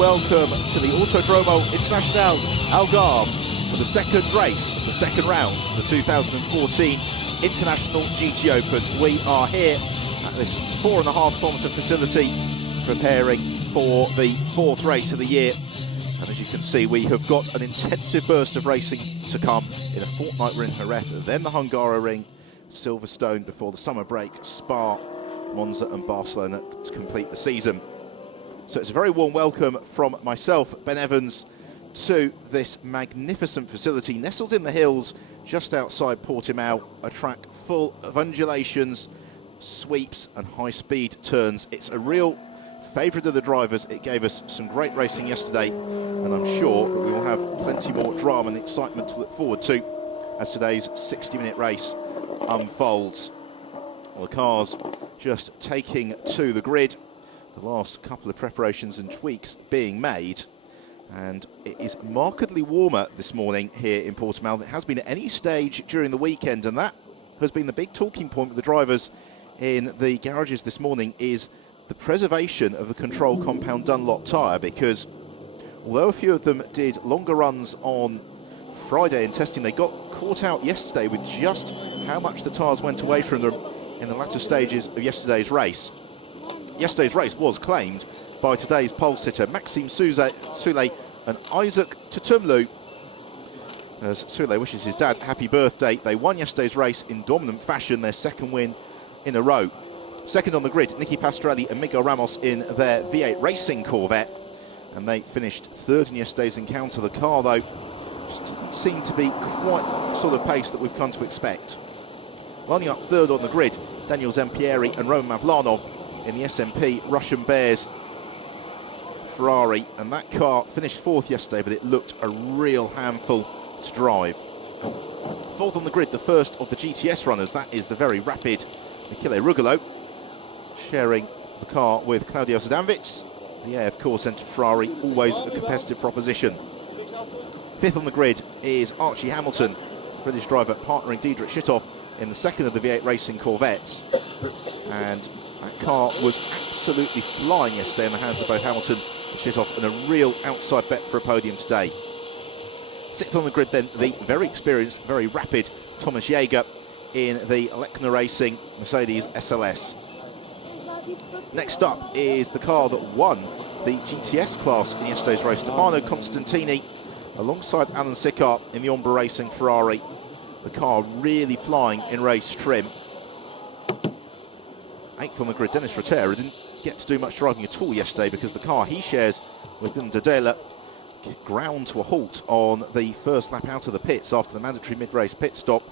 welcome to the Autodromo Internacional Algarve for the second race of the second round of the 2014 International GT Open. We are here at this 4.5 kilometre facility preparing for the fourth race of the year. And as you can see, we have got an intensive burst of racing to come. In a fortnight we're in Jerez, then the Hungaroring, Silverstone before the summer break, Spa, Monza and Barcelona to complete the season. So it's a very warm welcome from myself, Ben Evans, to this magnificent facility nestled in the hills just outside Portimao, a track full of undulations, sweeps and high-speed turns. It's a real favourite of the drivers. It gave us some great racing yesterday, and I'm sure that we will have plenty more drama and excitement to look forward to as today's 60-minute race unfolds. Well, the cars just taking to the grid, the last couple of preparations and tweaks being made, and it is markedly warmer this morning here in Portimao than it has been at any stage during the weekend, and that has been the big talking point with the drivers in the garages this morning, is the preservation of the control compound Dunlop tyre, because although a few of them did longer runs on Friday in testing, they got caught out yesterday with just how much the tyres went away from them in the latter stages of yesterday's race. Yesterday's race was claimed by today's pole sitter Maxime Soule and Isaac Tutumlu. As Soule wishes his dad happy birthday, they won yesterday's race in dominant fashion, their second win in a row. Second on the grid, Nicky Pastrelli and Miguel Ramos in their V8 Racing Corvette, and they finished third in yesterday's encounter. The car, though, just didn't seem to be quite the sort of pace that we've come to expect. Lining up third on the grid, Daniel Zampieri and Roman Mavlanov in the SMP Russian Bears Ferrari, and that car finished fourth yesterday, but it looked a real handful to drive. Fourth on the grid, the first of the GTS runners, that is the very rapid Michele Rugolo, sharing the car with Claudio Sadanovic. The AF Corse Centre Ferrari, always a competitive proposition. Fifth on the grid is Archie Hamilton, British driver partnering Diedrich Schitthoff in the second of the V8 Racing Corvettes. And that car was absolutely flying yesterday in the hands of both Hamilton and Schitthoff, and a real outside bet for a podium today. Sixth on the grid then, the very experienced, very rapid Thomas Jaeger in the Lechner Racing Mercedes SLS. Next up is the car that won the GTS class in yesterday's race, Stefano Constantini, alongside Alan Sicart in the Ombra Racing Ferrari. The car really flying in race trim. Eighth on the grid, Dennis Rotera didn't get to do much driving at all yesterday because the car he shares with Dindadela ground to a halt on the first lap out of the pits after the mandatory mid-race pit stop.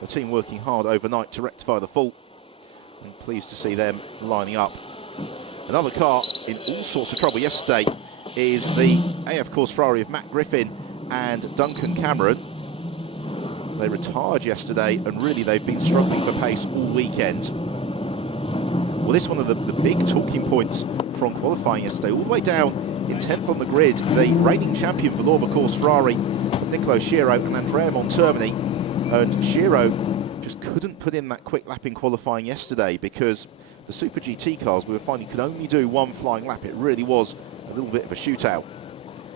The team working hard overnight to rectify the fault, and pleased to see them lining up. Another car in all sorts of trouble yesterday is the AF Corse Ferrari of Matt Griffin and Duncan Cameron. They retired yesterday, and really they've been struggling for pace all weekend. Well, this is one of the big talking points from qualifying yesterday. All the way down in 10th on the grid, the reigning champion for Lorber Corse Ferrari, Nicolo Schiro and Andrea Montermini. And Schiro just couldn't put in that quick lap in qualifying yesterday because the Super GT cars we were finding could only do one flying lap. It really was a little bit of a shootout.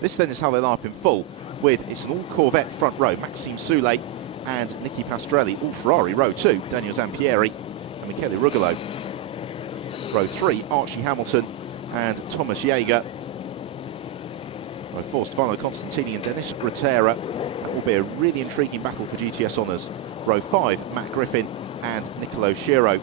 This then is how they line up in full, with it's an all Corvette front row, Maxime Soule and Nicky Pastrelli. All Ferrari row 2, Daniel Zampieri and Michele Rugolo. Row 3, Archie Hamilton and Thomas Jaeger. Row 4, Stefano Constantini and Dennis Rotera. That will be a really intriguing battle for GTS honours. Row 5, Matt Griffin and Nicolo Schiro.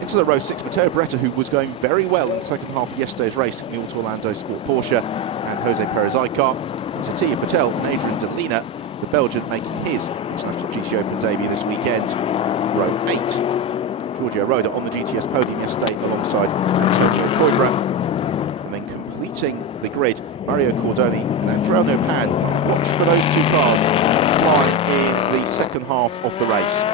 Into the row 6, Matteo Beretta, who was going very well in the second half of yesterday's race in the Auto Orlando Sport Porsche, and Jose Perez Icar. Satia Patel and Adrian Delina, the Belgian, making his International GT Open debut this weekend. Row 8, Giorgio Roda on the GTS podium yesterday alongside Antonio Coimbra. And then completing the grid, Mario Cordoni and Adriano Pan. Watch for those two cars fly in the second half of the race.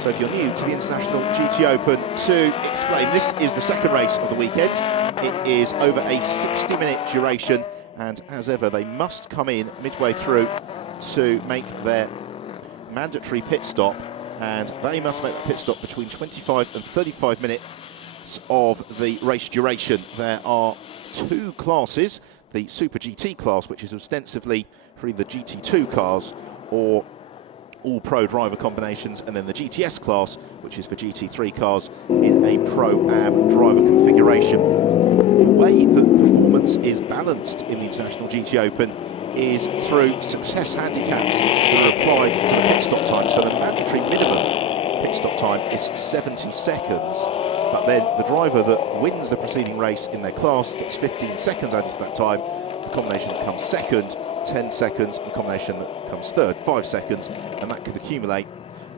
So if you're new to the International GT Open, to explain, this is the second race of the weekend. It is over a 60-minute duration, and as ever, they must come in midway through to make their mandatory pit stop, and they must make the pit stop between 25 and 35 minutes minutes of the race duration. There are two classes, the Super GT class, which is ostensibly for either GT2 cars or all pro driver combinations, and then the GTS class, which is for GT3 cars in a Pro-Am driver configuration. The way that performance is balanced in the International GT Open is through success handicaps that are applied to the pit stop time. So the mandatory minimum pit stop time is 70 seconds, but then the driver that wins the preceding race in their class gets 15 seconds added to that time. The combination that comes second, 10 seconds, and the combination that comes third, 5 seconds, and that could accumulate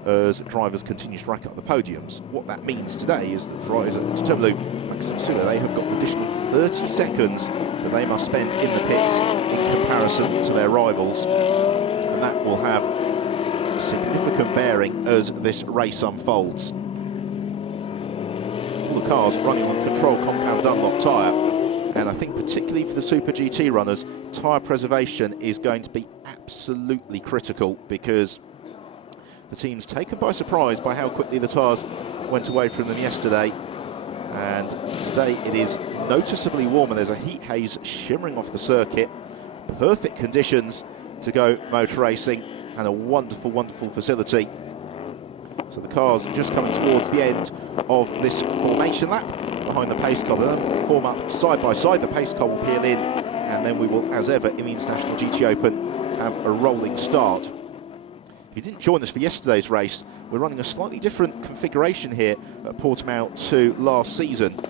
as drivers continue to rack up the podiums. What that means today is that Ferraris at Termelu, Maxime Soulet, they have got an additional 30 seconds that they must spend in the pits in comparison to their rivals, and that will have a significant bearing as this race unfolds. All the cars running on control compound Dunlop tyre, and I think particularly for the Super GT runners, tyre preservation is going to be absolutely critical, because the team's taken by surprise by how quickly the tyres went away from them yesterday. And today it is noticeably warmer. There's a heat haze shimmering off the circuit. Perfect conditions to go motor racing, and a wonderful, wonderful facility. So the cars just coming towards the end of this formation lap behind the pace car. They'll then form up side by side. The pace car will peel in, and then we will, as ever in the International GT Open, have a rolling start. If you didn't join us for yesterday's race, we're running a slightly different configuration here at Portimao to last season.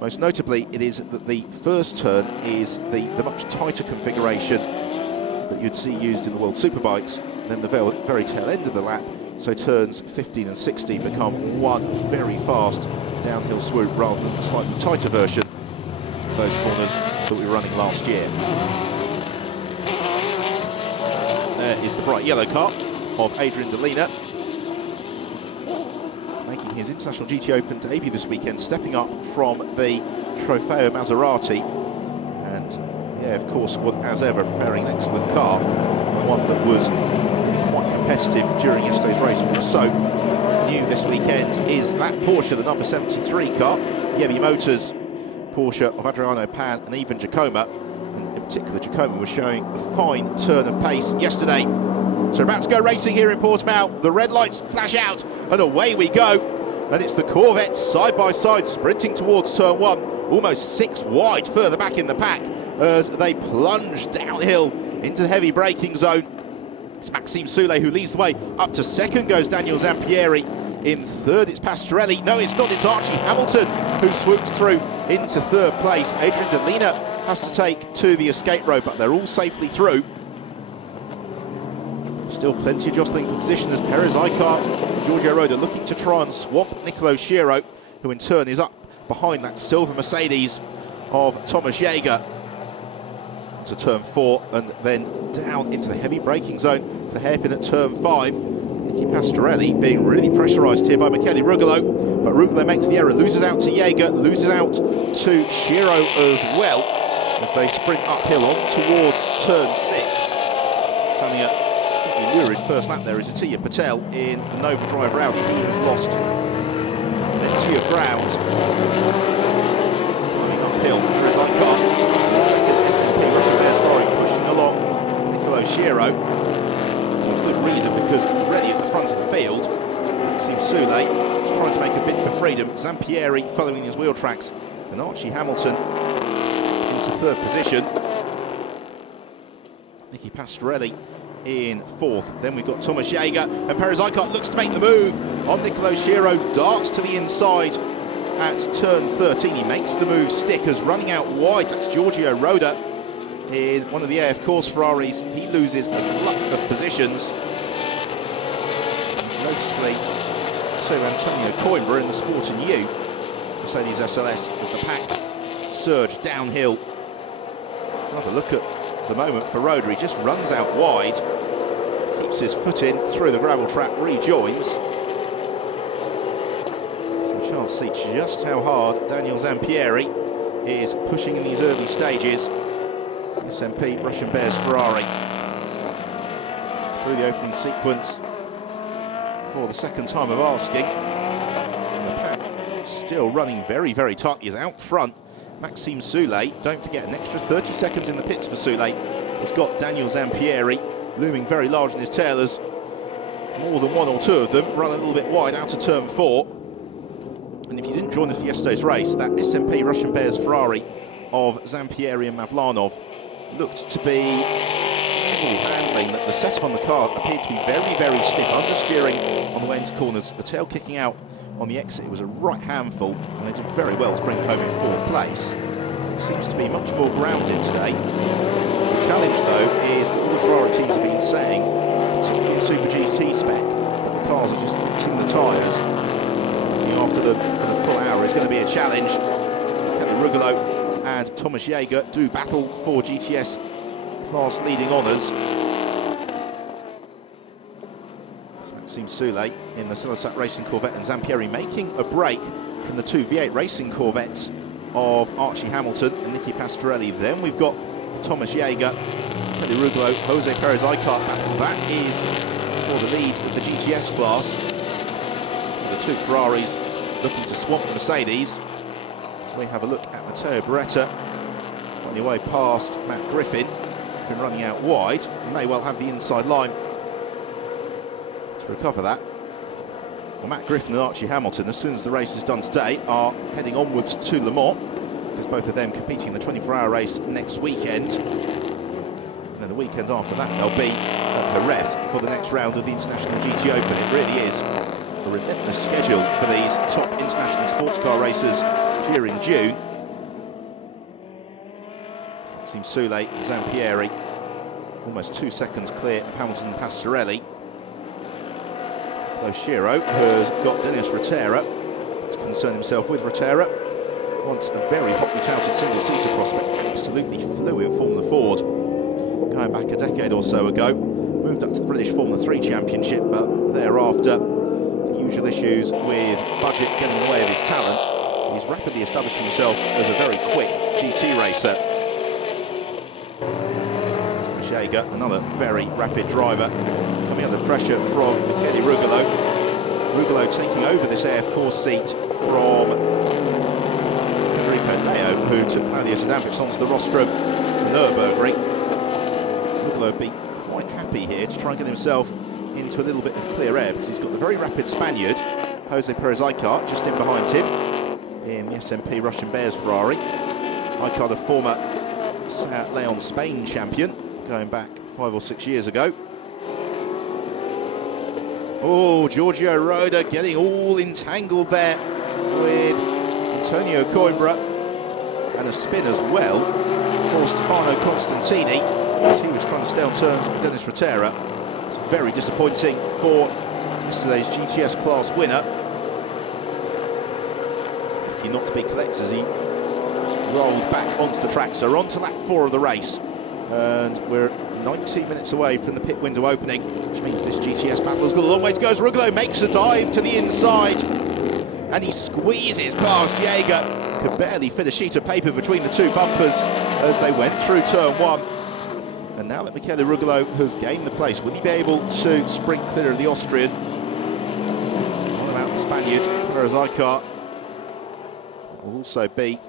Most notably, it is that the first turn is the much tighter configuration that you'd see used in the World Superbikes. Then the very tail end of the lap, so turns 15 and 16 become one very fast downhill swoop rather than the slightly tighter version of those corners that we were running last year. There is the bright yellow car of Adrian Delina, making his International GT Open debut this weekend, stepping up from the Trofeo Maserati. And the AF Corse squad, as ever, preparing an excellent car, one that was really quite competitive during yesterday's race. Also new this weekend is that Porsche, the number 73 car, the Yemi Motors Porsche of Adriano Pan and Ivan Giacomo. And in particular, Giacomo was showing a fine turn of pace yesterday. So we're about to go racing here in Portimao. The red lights flash out and away we go. And it's the Corvettes side by side sprinting towards turn one, almost 6 wide further back in the pack as they plunge downhill into the heavy braking zone. It's Maxime Soulet who leads the way. Up to second goes Daniel Zampieri. In third it's Pastorelli. No, it's not, it's Archie Hamilton who swoops through into third place. Adrian Delina has to take to the escape road, but they're all safely through. Still plenty of jostling for position as Perez Icart and Giorgio Roda looking to try and swamp Nicolo Schiro, who in turn is up behind that silver Mercedes of Thomas Jaeger. To turn 4 and then down into the heavy braking zone for the hairpin at turn 5. Nicky Pastorelli being really pressurised here by Michele Rugolo, but Rugolo makes the error, loses out to Jaeger, loses out to Schiro as well as they sprint uphill on towards turn 6. Something lurid first lap there is Atiya Patel in the Nova Drive Audi. He has lost plenty of ground. It's climbing uphill. There is Icart, the second SMP Russian Bears Ferrari pushing along Nicolo Schiro. For good reason, because already at the front of the field, Maxime Soulet is trying to make a bid for freedom. Zampieri following his wheel tracks, and Archie Hamilton into third position. Nicky Pastorelli in fourth. Then we've got Thomas Jaeger, and Perez Icart looks to make the move on Nicolo Schiro, darts to the inside at turn 13. He makes the move stick as running out wide, that's Giorgio Roda in one of the AF Corse Ferraris. He loses a glut of positions. Noticeably so Antonio Coimbra in the Sporting U Mercedes SLS as the pack surge downhill. Let's have a look at the moment for Roda. He just runs out wide, keeps his foot in through the gravel trap, rejoins. So a chance to see just how hard Daniel Zampieri is pushing in these early stages. SMP Russian Bears Ferrari through the opening sequence for the second time of asking. And the pack still running very, very tightly. Is out front, Maxime Soulé. Don't forget, an extra 30 seconds in the pits for Soulé. He's got Daniel Zampieri looming very large in his tail as more than one or two of them run a little bit wide out of turn 4. And if you didn't join us for yesterday's race, that SMP Russian Bears Ferrari of Zampieri and Mavlanov looked to be evil handling. The setup on the car appeared to be very, very stiff, understeering on the way into corners, the tail kicking out on the exit. It was a right handful, and they did very well to bring it home in 4th place. It seems to be much more grounded today. The challenge, though, is that all the Ferrari teams have been saying, particularly in Super GT spec, that the cars are just hitting the tyres. After for the full hour is going to be a challenge. Kelly Rugolo and Thomas Jaeger do battle for GTS class leading honours. Maxime Soulé in the Celisat Racing Corvette and Zampieri making a break from the 2 V8 Racing Corvettes of Archie Hamilton and Nicky Pastorelli. Then we've got Thomas Jaeger, Kelly Rugolo, Jose Perez Icart battle. That is for the lead of the GTS class. So the 2 Ferraris looking to swamp the Mercedes. So we have a look at Matteo Beretta, finding a way past Matt Griffin. Griffin running out wide, may well have the inside line to recover that. Well, Matt Griffin and Archie Hamilton, as soon as the race is done today, are heading onwards to Le Mans, because both of them competing in the 24-hour race next weekend. And then the weekend after that, they'll be at Jerez for the next round of the International GT Open. It really is a relentless schedule for these top international sports car racers during June. Maxime Soulé, Zampieri, almost 2 seconds clear of Hamilton and Pastorelli. Shiro has got Dennis Rotera. He's concerned himself with Rotera. Once a very hotly touted single-seater prospect, absolutely flew in Formula Ford. Going back a decade or so ago, moved up to the British Formula 3 Championship, but thereafter, the usual issues with budget getting in the way of his talent, he's rapidly establishing himself as a very quick GT racer. Thomas Jaeger, another very rapid driver, coming under pressure from Michele Rugolo. Rugolo taking over this AF course seat from Federico Leo, who took Claudio Sedanvich onto the rostrum, the Nürburgring. Rugolo would be quite happy here to try and get himself into a little bit of clear air, because he's got the very rapid Spaniard, Jose Perez Icart, just in behind him in the SMP Russian Bears Ferrari. Icart, a former Seat Leon Spain champion, going back 5 or 6 years ago. Oh, Giorgio Roda getting all entangled there with Antonio Coimbra, and a spin as well for Stefano Constantini as he was trying to stay on turns with Dennis Rotera. It's very disappointing for yesterday's GTS class winner. Lucky not to be collected as he rolled back onto the track. So we're on to lap 4 of the race, and we're 19 minutes away from the pit window opening, which means this GTS battle has got a long way to go as Rugolo makes a dive to the inside, and he squeezes past Jaeger. Could barely fit a sheet of paper between the 2 bumpers as they went through turn 1. And now that Michele Rugolo has gained the place, will he be able to sprint clear of the Austrian? What about the Spaniard, Perez Icart? Will also be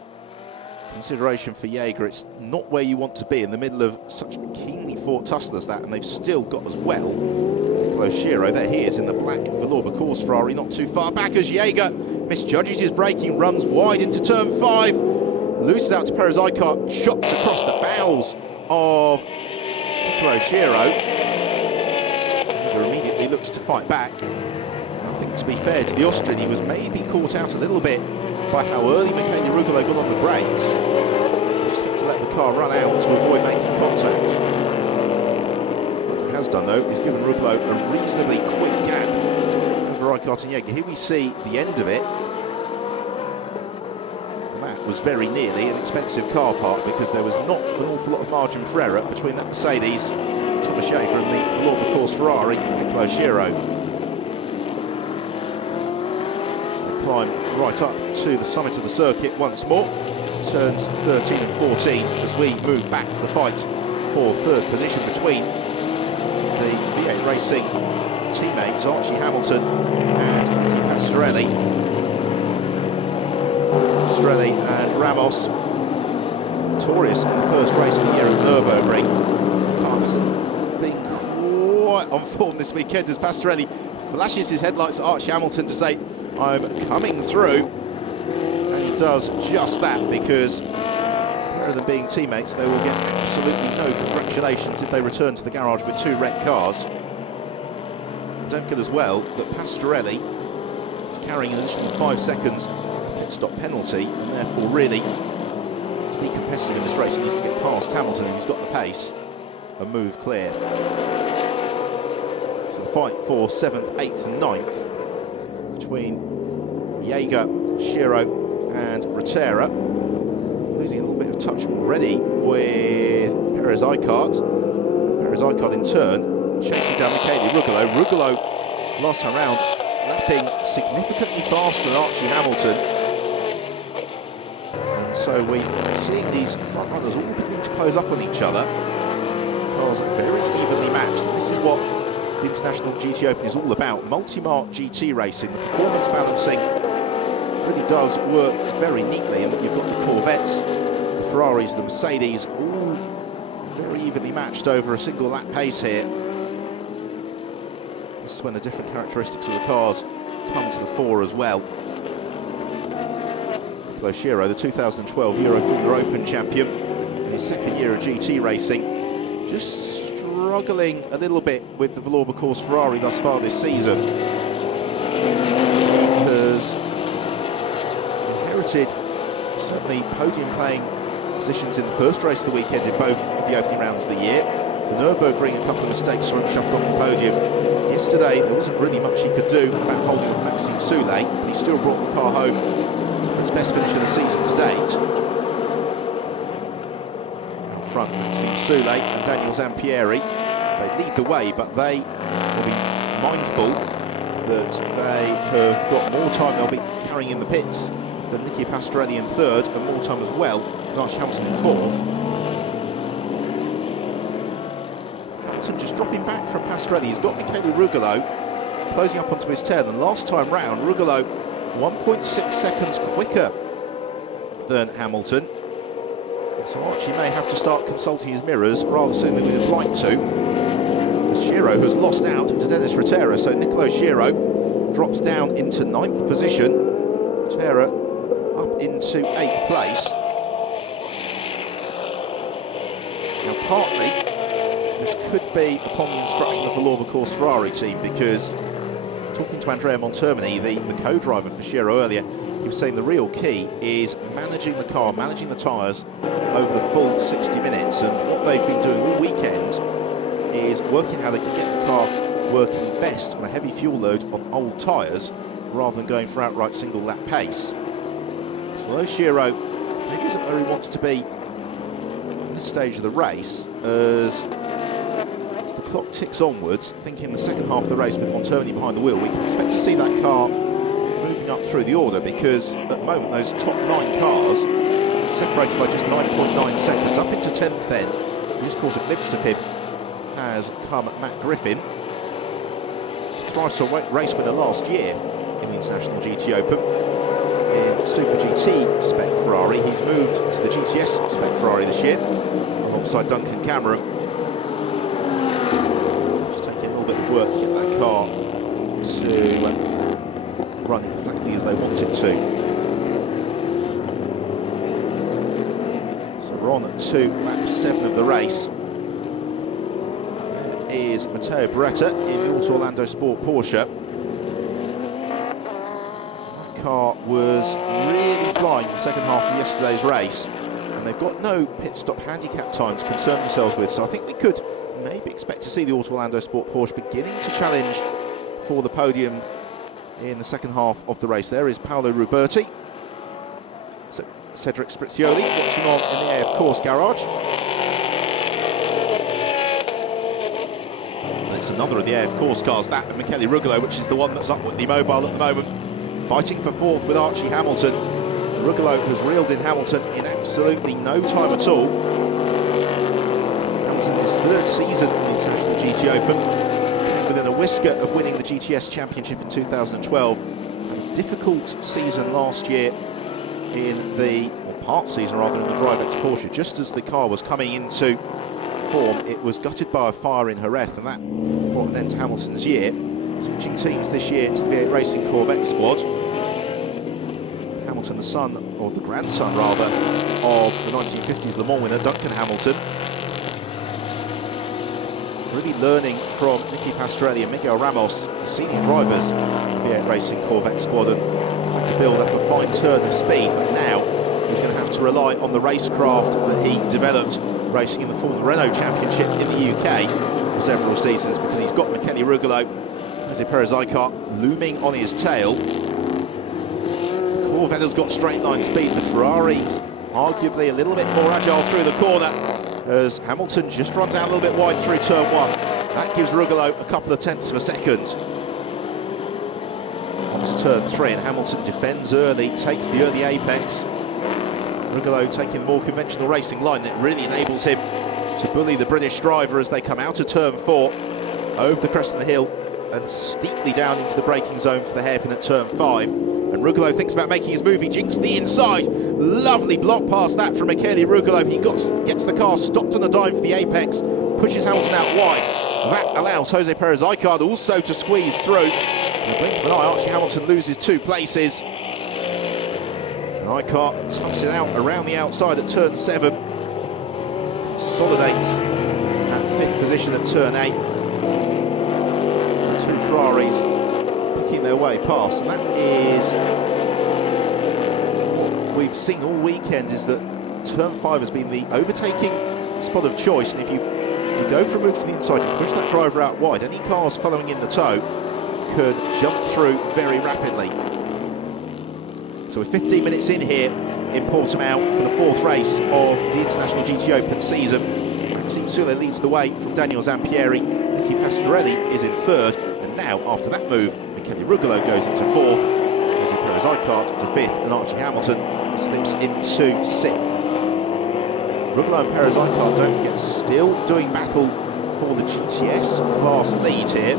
consideration for Jaeger. It's not where you want to be in the middle of such a keenly fought tussle as that, and they've still got as well Nicolo Shiro. There he is in the black Valour course Ferrari, not too far back as Jaeger misjudges his braking, runs wide into turn 5, loses out to Perez Icart, chops across the bows of Nicolo Shiro. Jaeger immediately looks to fight back. I think, to be fair to the Austrian, he was maybe caught out a little bit by how early Michele Rugolo got on the brakes. Just had to let the car run out to avoid making contact. What it has done, though, is given Rugolo a reasonably quick gap over Icart and Jaeger. Here we see the end of it. And that was very nearly an expensive car park, because there was not an awful lot of margin for error between that Mercedes, Thomas Jaeger, and the Valour course Ferrari, Nicolo Shiro. Climb right up to the summit of the circuit once more. Turns 13 and 14 as we move back to the fight for 3rd position between the V8 Racing teammates Archie Hamilton and Nicky Pastorelli. Pastrelli and Ramos victorious in the first race of the year at Nürburgring. The car hasn't been quite on form this weekend as Pastrelli flashes his headlights at Archie Hamilton to say, I'm coming through. And he does just that, because rather than being teammates, they will get absolutely no congratulations if they return to the garage with 2 wrecked cars. Don't forget as well that Pastrelli is carrying an additional 5 seconds pit stop penalty, and therefore really, to be competitive in this race, he needs to get past Hamilton, and he's got the pace and move clear. So the fight for 7th, 8th and 9th between Jaeger, Shiro and Rotera. Losing a little bit of touch already with Perez Icart. Perez Icart in turn chasing down Michele Rugolo. Rugolo last time round lapping significantly faster than Archie Hamilton. And so we're seeing these front runners all beginning to close up on each other. Cars are very evenly matched. And this is what the International GT Open is all about. Multi-mark GT racing, the performance balancing really does work very neatly, and you've got the Corvettes, the Ferraris, the Mercedes, all very evenly matched over a single lap pace here. This is when the different characteristics of the cars come to the fore as well. Nicola Shiro, the 2012 Euro Formula Open champion, in his second year of GT racing, just struggling a little bit with the Valour Course Ferrari thus far this season. Because inherited certainly podium playing positions in the first race of the weekend in both of the opening rounds of the year. The Nürburgring, a couple of mistakes saw him shoved off the podium. Yesterday there wasn't really much he could do about holding off Maxime Soulet, but he still brought the car home for its best finish of the season to date. Out front, Maxime Soulet and Daniel Zampieri, they lead the way, but they will be mindful that they have got more time they'll be carrying in the pits than Nicky Pastrelli in third, and more time as well than Archie Hamilton in fourth. Hamilton just dropping back from Pastrelli. He's got Michele Rugolo closing up onto his tail, and last time round Rugolo 1.6 seconds quicker than Hamilton. So Archie may have to start consulting his mirrors rather soon than we'd like to. Shiro has lost out to Dennis Rotera, so Nicolo Shiro drops down into 9th position. Rotera up into 8th place. Now partly this could be upon the instruction of the Valour Course Ferrari team, because talking to Andrea Montermini, the co-driver for Shiro earlier, he was saying the real key is managing the car, managing the tyres over the full 60 minutes, and what they've been doing all weekend is working how they can get the car working best on a heavy fuel load on old tyres rather than going for outright single lap pace. So although Shiro maybe isn't where he wants to be at this stage of the race, as the clock ticks onwards, thinking in the second half of the race with Montermini behind the wheel, we can expect to see that car moving up through the order, because at the moment those top 9 cars separated by just 9.9 seconds. Up into 10th then, we just caught a glimpse of him, has come Matt Griffin, thrice a race winner last year in the International GT Open in Super GT spec Ferrari. He's moved to the GTS spec Ferrari this year alongside Duncan Cameron. Just taking a little bit of work to get that car to run exactly as they want it to. So we're on to lap 7 of the race. Is Matteo Beretta in the Auto Orlando Sport Porsche. That car was really flying in the second half of yesterday's race, and they've got no pit stop handicap time to concern themselves with, so I think we could maybe expect to see the Auto Orlando Sport Porsche beginning to challenge for the podium in the second half of the race. There is Paolo Ruberti, Cedric Sprizioli watching on in the AF Course garage. It's another of the AF Course cars, that of Michele Rugolo, which is the one that's upwardly mobile at the moment, fighting for fourth with Archie Hamilton. Rugolo has reeled in Hamilton in absolutely no time at all. Hamilton, his third season in the International GT Open, within a whisker of winning the GTS Championship in 2012. Had a difficult season last year in the, or part season rather, in the Drivex Porsche. Just as the car was coming into form, it was gutted by a fire in Jerez, and that brought an end to Hamilton's year. Switching teams this year to the V8 Racing Corvette squad. Hamilton, the son, or the grandson rather, of the 1950s Le Mans winner Duncan Hamilton. Really learning from Nicky Pastorelli and Miguel Ramos, the senior drivers of the V8 Racing Corvette squad, and trying to build up a fine turn of speed. But now he's going to have to rely on the racecraft that he developed racing in the Formula Renault Championship in the UK for several seasons, because he's got Michele Rugolo, Jose Perez Icar looming on his tail. The Corvette has got straight line speed. The Ferrari's arguably a little bit more agile through the corner, as Hamilton just runs out a little bit wide through turn one. That gives Rugolo a couple of tenths of a second. On to turn three, and Hamilton defends early, takes the early apex. Rugolo taking the more conventional racing line that really enables him to bully the British driver as they come out of turn four, over the crest of the hill and steeply down into the braking zone for the hairpin at turn five. And Rugolo thinks about making his move. He jinks the inside. Lovely block past that from Michele Rugolo. He gets the car stopped on the dime for the apex, pushes Hamilton out wide. That allows Jose Perez Icar also to squeeze through. In a blink of an eye, Archie Hamilton loses 2 places. And Icar toughs it out around the outside at turn 7. Consolidates at 5th position at turn 8. The 2 Ferraris picking their way past, and that is what we've seen all weekend, is that turn 5 has been the overtaking spot of choice. And if you go for a move to the inside, you push that driver out wide, any cars following in the tow could jump through very rapidly. So we're 15 minutes in here in Portimao for the 4th race of the International GT Open season. Maxime Soule leads the way from Daniel Zampieri. Nicky Pastorelli is in 3rd, and now after that move, Michele Rugolo goes into 4th, Jose Perez Icar to 5th, and Archie Hamilton slips into 6th. Rugolo and Perez Icar, don't forget, still doing battle for the GTS class lead here.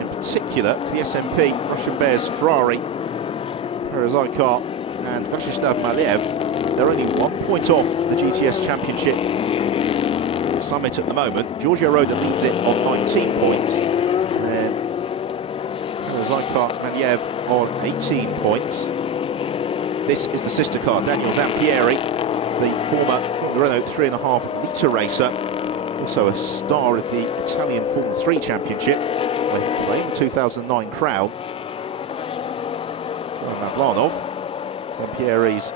In particular, for the SMP Russian Bears Ferrari, Perez Icar and Vashislav Maliev, they're only 1 point off the GTS Championship summit at the moment. Giorgio Roda leads it on 19 points. Then Perez Icar, Maliev on 18 points. This is the sister car, Daniel Zampieri, the former Renault 3.5 litre racer, also a star of the Italian Formula 3 Championship, where he claimed the 2009 crown. Mavlanov, Zampieri's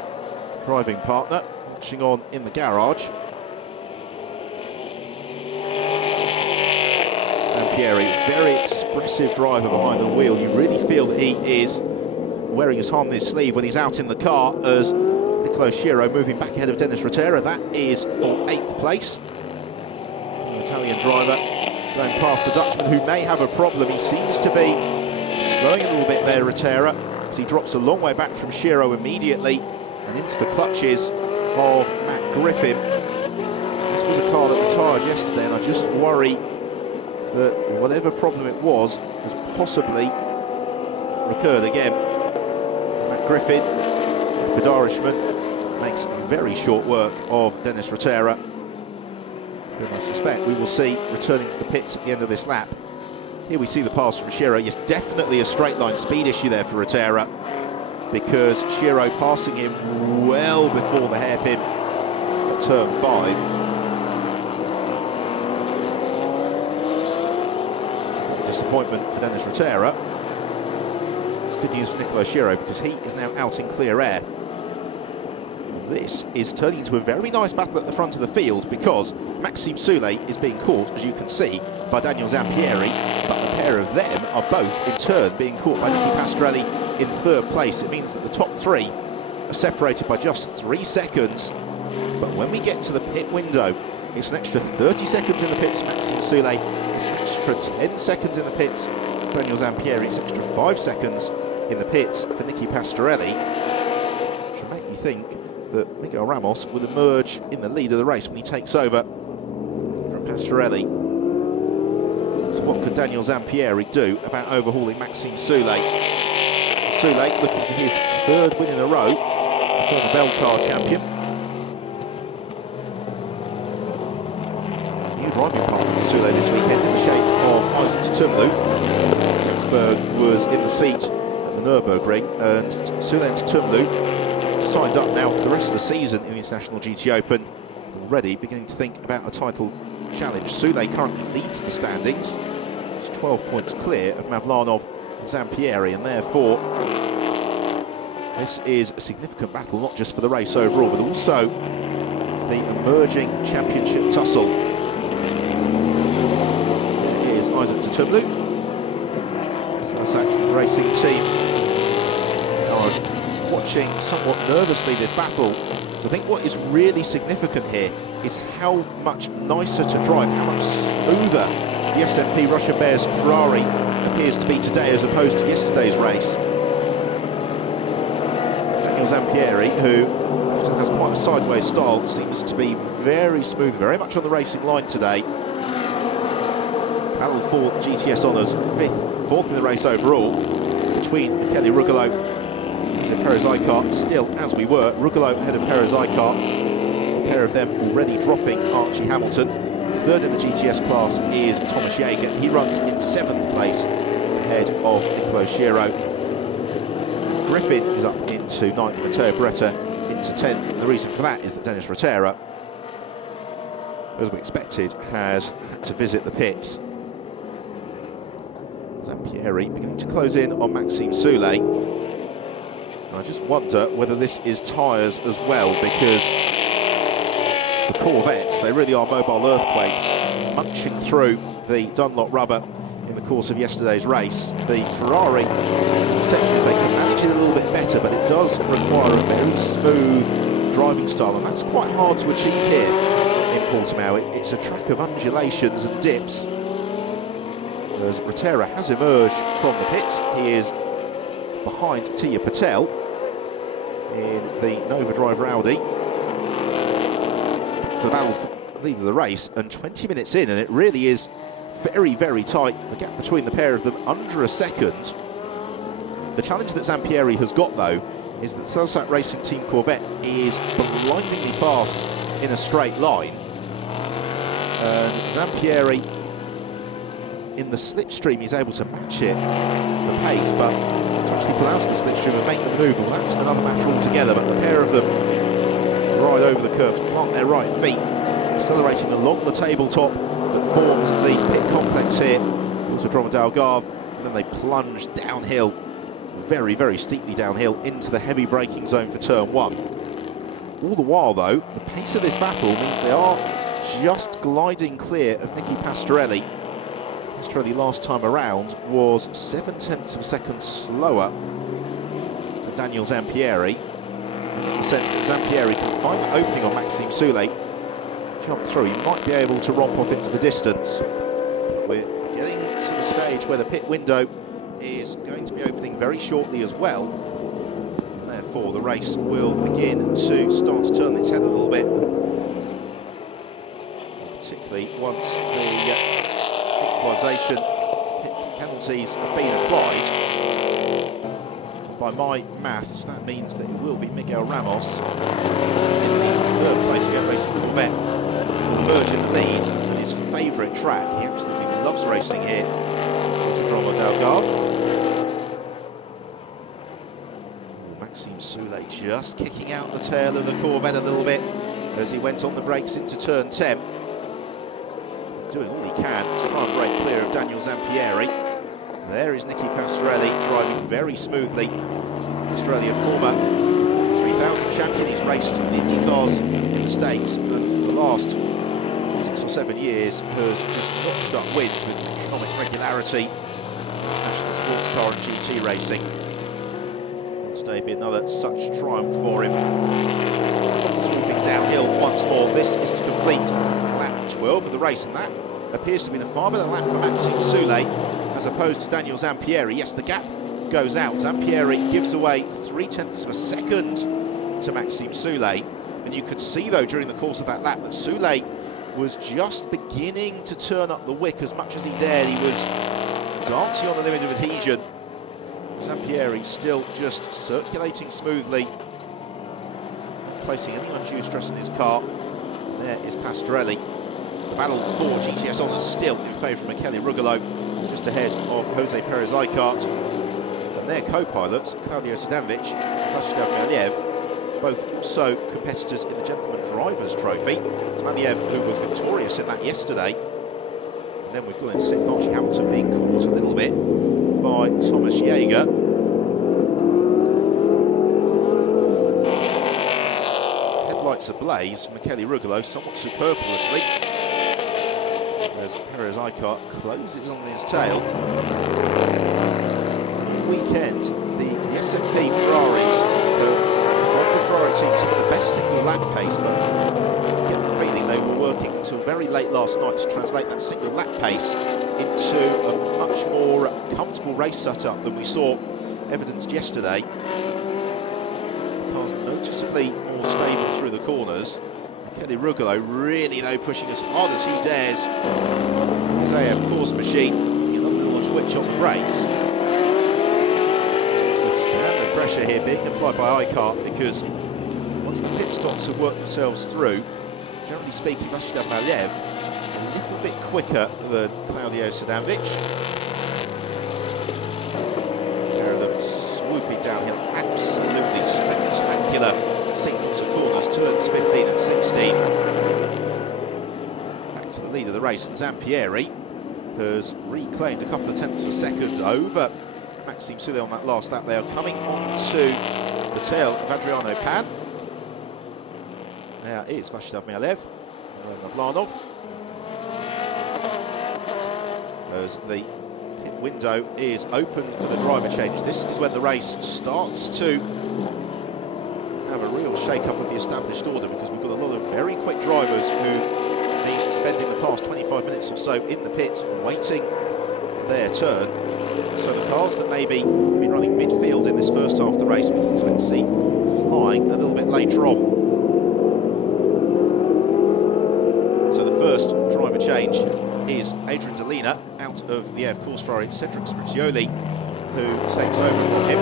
driving partner, watching on in the garage. Zampieri, very expressive driver behind the wheel. You really feel that he is wearing his heart on his sleeve when he's out in the car, as Nicolo Schiro moving back ahead of Dennis Rotera. That is for 8th place. The Italian driver going past the Dutchman, who may have a problem. He seems to be slowing a little bit there, Rotera, as he drops a long way back from Schiro immediately and into the clutches of Matt Griffin. This was a car that retired yesterday, and I just worry that whatever problem it was has possibly recurred again. Matt Griffin, the Irishman, makes very short work of Dennis Rotera, who I suspect we will see returning to the pits at the end of this lap. Here we see the pass from Schiro. Yes, definitely a straight line speed issue there for Rotera, because Schiro passing him well before the hairpin at turn 5. So disappointment for Dennis Rotera. It's good news for Nicolo Schiro, because he is now out in clear air. This is turning into a very nice battle at the front of the field, because Maxime Soule is being caught, as you can see, by Daniel Zampieri, but the pair of them are both in turn being caught by Nicky Pastorelli in 3rd place. It means that the top 3 are separated by just 3 seconds. But when we get to the pit window, it's an extra 30 seconds in the pits for Maxime Soule, it's an extra 10 seconds in the pits for Daniel Zampieri, it's an extra 5 seconds in the pits for Nicky Pastorelli, which will make me think that Miguel Ramos will emerge in the lead of the race when he takes over from Pastorelli. So what could Daniel Zampieri do about overhauling Maxime Soule? Soule looking for his third win in a row, former Bell Car champion. New driving partner for Soule this weekend in the shape of Isaac Tutumlu. Kingsberg was in the seat at the Nürburgring, and Soule Tutumlu signed up now for the rest of the season in the International GT Open, already beginning to think about a title challenge. Soule currently leads the standings. It's 12 points clear of Mavlanov and Zampieri, and therefore this is a significant battle, not just for the race overall, but also for the emerging championship tussle. There is Isaac Tutumlu. Salasak Racing Team are watching somewhat nervously this battle. So I think what is really significant here is how much nicer to drive, how much smoother the SMP Russian Bears Ferrari appears to be today as opposed to yesterday's race. Daniel Zampieri, who often has quite a sideways style, seems to be very smooth, very much on the racing line today. Battle for GTS honours, fourth in the race overall, between Michele Rugolo and Perez Icart. Still, as we were, Rugolo ahead of Perez Icart. A pair of them already dropping Archie Hamilton. Third in the GTS class is Thomas Jaeger. He runs in 7th place ahead of Nicolo Schiro. Griffin is up into 9th, Matteo Beretta into 10th. And the reason for that is that Dennis Rotera, as we expected, has had to visit the pits. Zampieri beginning to close in on Maxime Soule. I just wonder whether this is tyres as well, because the Corvettes, they really are mobile earthquakes, munching through the Dunlop rubber in the course of yesterday's race. The Ferrari, perception is they can manage it a little bit better, but it does require a very smooth driving style, and that's quite hard to achieve here in Portimao. It's a track of undulations and dips. As Rotera has emerged from the pits, he is behind Tia Patel in the Nova Drive Audi. To the battle for the lead of the race, and 20 minutes in, and it really is very, very tight. The gap between the pair of them under a second. The challenge that Zampieri has got, though, is that Salasak Racing Team Corvette is blindingly fast in a straight line. And Zampieri, in the slipstream, he's able to match it for pace, but to actually pull out of the slipstream and make the manoeuvre, well, that's another matter altogether. But the pair of them ride over the curbs, plant their right feet, accelerating along the tabletop that forms the pit complex here, Autodromo d'Algarve, and then they plunge downhill, very, very steeply downhill, into the heavy braking zone for turn 1. All the while, though, the pace of this battle means they are just gliding clear of Nicky Pastorelli. Pastorelli last time around was 0.7 of a second slower than Daniel Zampieri. You get the sense that Zampieri can find the opening on Maxime Soule, jump through, he might be able to romp off into the distance. But we're getting to the stage where the pit window is going to be opening very shortly as well, and therefore the race will begin to start to turn its head a little bit, particularly once the equalisation penalties have been applied. By my maths, that means that it will be Miguel Ramos in the 3rd place for Racing Corvette, will emerge in the lead at his favourite track. He absolutely loves racing here. Autodromo d'Algarve. Maxime Soule just kicking out the tail of the Corvette a little bit as he went on the brakes into turn 10. He's doing all he can to try and break clear of Daniel Zampieri. There is Nicky Pastorelli driving very smoothly. Australia former 3000 champion. He's raced in Indy cars in the States, and for the last 6 or 7 years has just notched up wins with metronomic regularity in international sports car and GT racing. Will today be another such triumph for him. Swooping downhill once more. This is to complete lap 12 of the race, and that appears to be a far better lap for Maxime Soule as opposed to Daniel Zampieri. Yes, the gap goes out. Zampieri gives away 0.3 of a second to Maxime Soule, and you could see, though, during the course of that lap that Soule was just beginning to turn up the wick as much as he dared. He was dancing on the limit of adhesion Zampieri still just circulating smoothly, not placing any undue stress on his car. And there is Pastorelli. The battle for GTS honours still in favour of Michele Rugolo, just ahead of Jose Perez Icart. And their co-pilots, Claudio Sadanovic and Vladislav Maliev, both also competitors in the Gentleman Drivers Trophy. It's Maliev who was victorious in that yesterday. And then we've got in sixth Archie Hamilton being caught a little bit by Thomas Jaeger. Headlights ablaze for Michele Rugolo, somewhat superfluously, as Perez Icart closes on his tail. All weekend, the SMP Ferraris, of the Ferrari teams, had the best single lap pace, but I get the feeling they were working until very late last night to translate that single lap pace into a much more comfortable race setup than we saw evidenced yesterday. Cars noticeably more stable through the corners. Michele Rugolo really, though, pushing as hard as he dares. His AF course machine, another little twitch on the brakes. To withstand the pressure here being applied by Icart, because once the pit stops have worked themselves through, generally speaking, Vladislav Maliev a little bit quicker than Claudio Sadanovic. There are them swooping downhill, absolutely spectacular sequence of corners, turns 15 and 16. Back to the lead of the race, and Zampieri has reclaimed a couple of tenths of a second over Maxime Soule on that last lap. They are coming on to the tail of Adriano Pan. There is Vladislav Maliev and Roman Vlanov. As the pit window is opened for the driver change, this is when the race starts to have a real shake-up of the established order, because we've got a lot of very quick drivers who've been spending the past 25 minutes or so in the pits waiting for their turn. So the cars that maybe have been running midfield in this first half of the race, we can expect to see flying a little bit later on. So the first driver change is Adrian Delina out of the AF Course Ferrari, Cedric Sprizioli, who takes over from him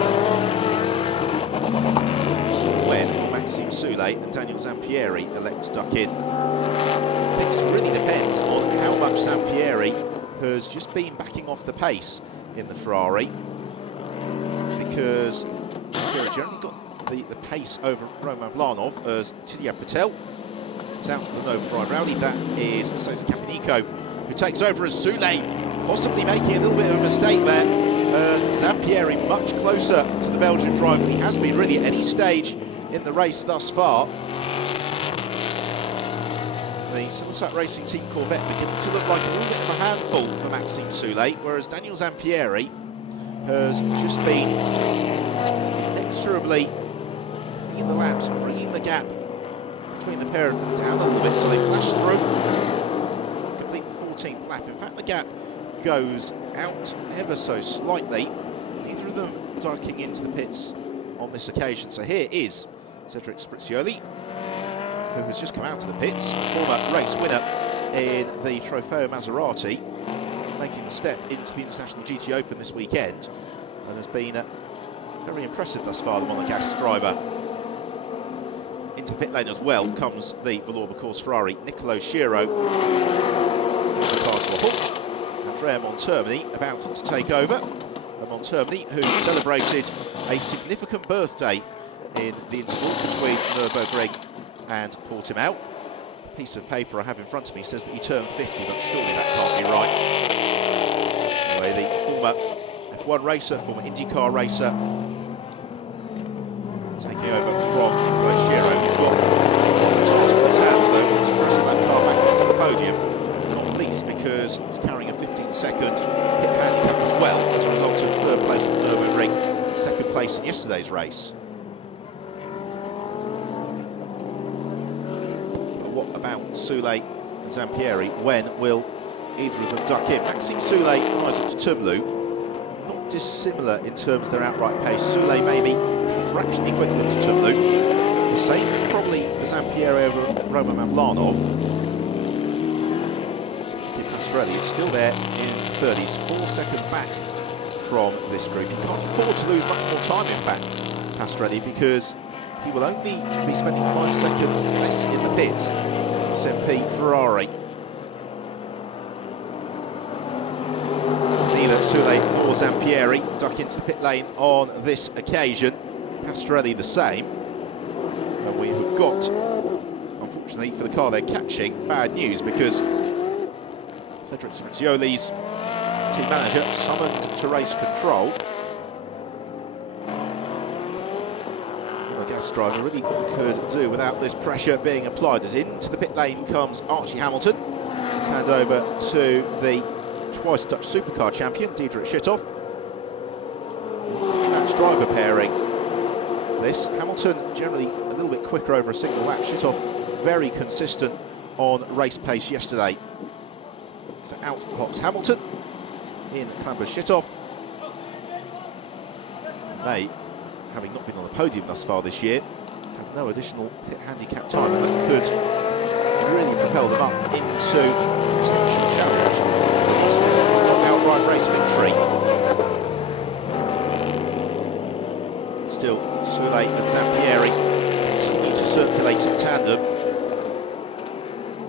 when Maxime Soule and Daniel Zampieri elect to duck in. I think this really depends on how much Zampieri has just been backing off the pace in the Ferrari, because Zampieri generally got the pace over Roman Vlanov as Tidia Patel. It's out to the Nova Drive rally. That is Cesar Caponico, who takes over as Soule, possibly making a little bit of a mistake there. Zampieri much closer to the Belgian driver than he has been really at any stage in the race thus far. The Silesat Racing Team Corvette beginning to look like a little bit of a handful for Maxime Soule, whereas Daniel Zampieri has just been inexorably in the laps, bringing the gap between the pair of them down a little bit, so they flash through, complete the 14th lap. In fact, the gap goes out ever so slightly, neither of them ducking into the pits on this occasion. So here is Cedric Sprizioli, who has just come out to the pits, former race winner in the Trofeo Maserati, making the step into the International GT Open this weekend, and has been very impressive thus far, the Monegasque driver. Into the pit lane as well comes the Valour Course Ferrari, Nicolo Schiro. The car to a halt. Andrea Montermini about to take over. Montermini, who celebrated a significant birthday in the interval between Nürburgring and Portimao. The piece of paper I have in front of me says that he turned 50, but surely that can't be right. Anyway, the former F1 racer, former IndyCar racer, taking over from Nicolo Schiro. He's got a task in his hands, though, to wrestle that car back onto the podium, not least because he's carrying a 15-second pit handicap as well, as a result of third place at the Nürburgring and second place in yesterday's race. But what about Soule and Zampieri? When will either of them duck in? Maxime Soule and Isaac Tutumlu, not dissimilar in terms of their outright pace. Soule maybe fractionally quicker than Tutumlu. The same probably for Zampieri over Roman Mavlanov. Pastorelli is still there in third. He's 4 seconds back from this group. He can't afford to lose much more time, in fact, Pastorelli, because he will only be spending 5 seconds less in the pits. SMP Ferrari. Neither Soule nor Zampieri duck into the pit lane on this occasion. Pastorelli the same. And we have got, unfortunately for the car they're catching, bad news, because Cedric Sprizioli's team manager summoned to race control. The gas driver really could do without this pressure being applied, as into the pit lane comes Archie Hamilton to hand over to the twice Dutch supercar champion, Diederik Schittoff. Match driver pairing. This Hamilton generally a little bit quicker over a single lap. Schittoff very consistent on race pace yesterday. So out hops Hamilton, in clambers Schittoff. They, having not been on the podium thus far this year, have no additional pit handicap time, and that could really propel them up into a potential challenge for outright race victory. Still, Soule and Zampieri continue to circulate in tandem.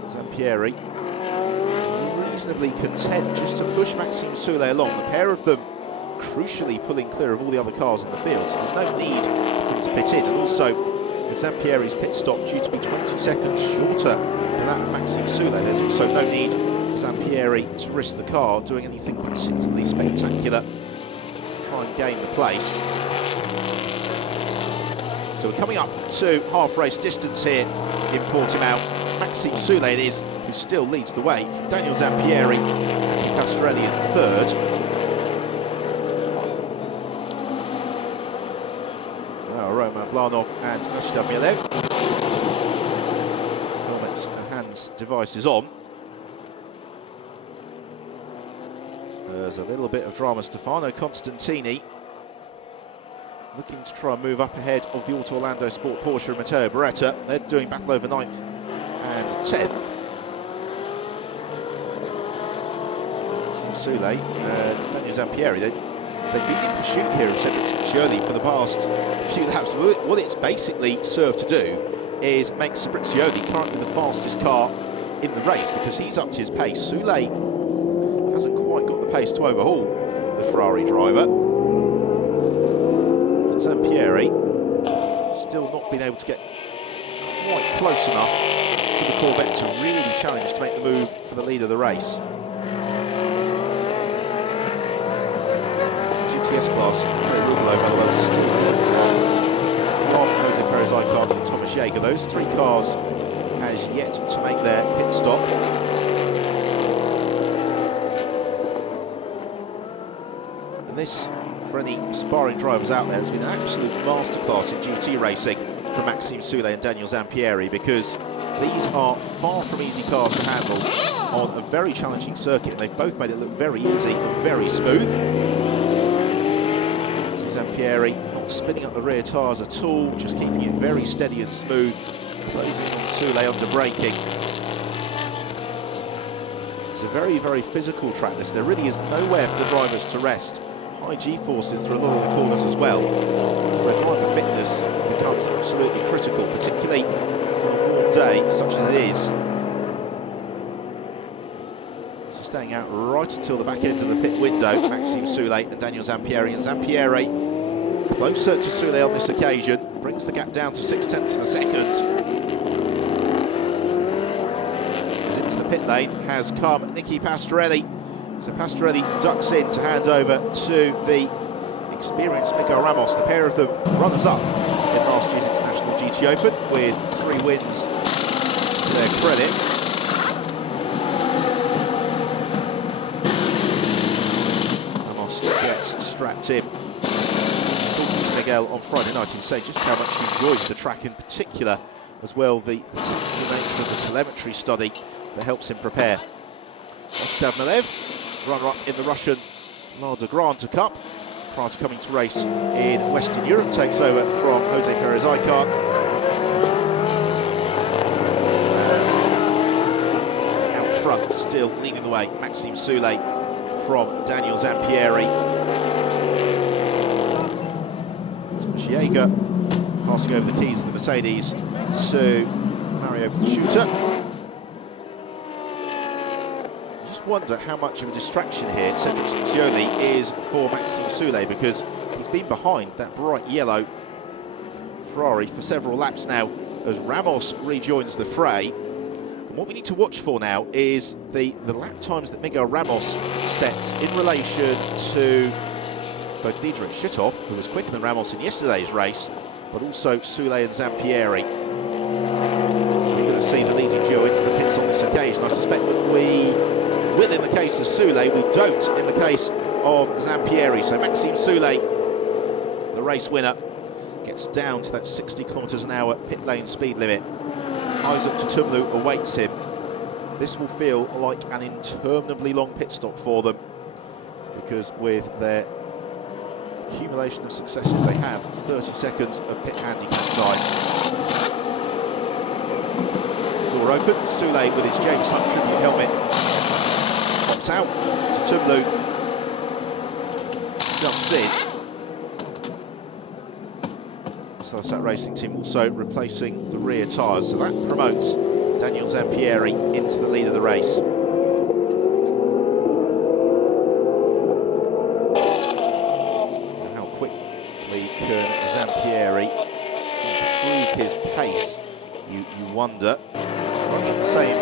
Zampieri reasonably content just to push Maxime Soule along. The pair of them crucially pulling clear of all the other cars in the field, so there's no need for them to pit in. And also, with Zampieri's pit stop due to be 20 seconds shorter than that of Maxime Soule, there's also no need for Zampieri to risk the car doing anything particularly spectacular to try and gain the place. So we're coming up to half-race distance here in Portimao. Maxime Soule it is who still leads the way. Daniel Zampieri, Nicky Pastorelli in third. Roman Vlanov and Vlastislav Mielev. Helmets and hands devices on. There's a little bit of drama. Stefano Constantini looking to try and move up ahead of the Auto Orlando Sport Porsche and Matteo Beretta. They're doing battle over 9th and 10th. Maxime Soule and Daniel Zampieri. They've been in pursuit here of Cedric Sprizioli for the past few laps. What it's basically served to do is make Sprizioli currently the fastest car in the race, because he's upped his pace. Soule hasn't quite got the pace to overhaul the Ferrari driver. And Zampieri still not been able to get quite close enough to the Corvette to really challenge to make the move for the lead of the race. Class, Kelly Rubelo, by the way, still leads that from Jose Perez Icard and Thomas Jaeger. Those 3 cars has yet to make their pit stop. And this, for any aspiring drivers out there, has been an absolute masterclass in GT racing from Maxime Soule and Daniel Zampieri, because these are far from easy cars to handle on a very challenging circuit, and they've both made it look very easy and very smooth. Zampieri not spinning up the rear tyres at all, just keeping it very steady and smooth, closing on Soule under braking. It's a very, very physical track this. There really is nowhere for the drivers to rest. High G-forces through a lot of the corners as well. So where driver fitness becomes absolutely critical, particularly on a warm day such as it is. So staying out right until the back end of the pit window, Maxime Soule and Daniel Zampieri. And Zampieri closer to Soule on this occasion, brings the gap down to 0.6 of a second. As into the pit lane has come Nicky Pastorelli. So Pastorelli ducks in to hand over to the experienced Miguel Ramos. The pair of them runners-up in last year's International GT Open, with 3 wins to their credit. Ramos gets strapped in. Miguel on Friday night and say just how much he enjoys the track, in particular as well the particular nature of the telemetry study that helps him prepare. Vlastislav Mielev, runner-up in the Russian La de Grande Cup prior to coming to race in Western Europe, takes over from Jose Perez Icard. Out front, still leading the way, Maxime Soule from Daniel Zampieri. Jäger passing over the keys of the Mercedes to Mario Shooter. Just wonder how much of a distraction here Cedric Spizioli is for Maxime Soulet, because he's been behind that bright yellow Ferrari for several laps now as Ramos rejoins the fray. And what we need to watch for now is the lap times that Miguel Ramos sets in relation to both Diederik Schütthoff, who was quicker than Ramos in yesterday's race, but also Soulet and Zampieri. So we're going to see the leading duo into the pits on this occasion. I suspect that we will in the case of Soulet, we don't in the case of Zampieri. So Maxime Soulet, the race winner, gets down to that 60 kilometres an hour pit lane speed limit. Isaac Tutumlu awaits him. This will feel like an interminably long pit stop for them, because with their accumulation of successes they have 30 seconds of pit handicap time. Door open, Soulet with his James Hunt tribute helmet pops out, Tutumlu jumps in. Southside Racing Team also replacing the rear tyres, so that promotes Daniel Zampieri into the lead of the race. How quickly can Zampieri improve his pace? You wonder. Running at the same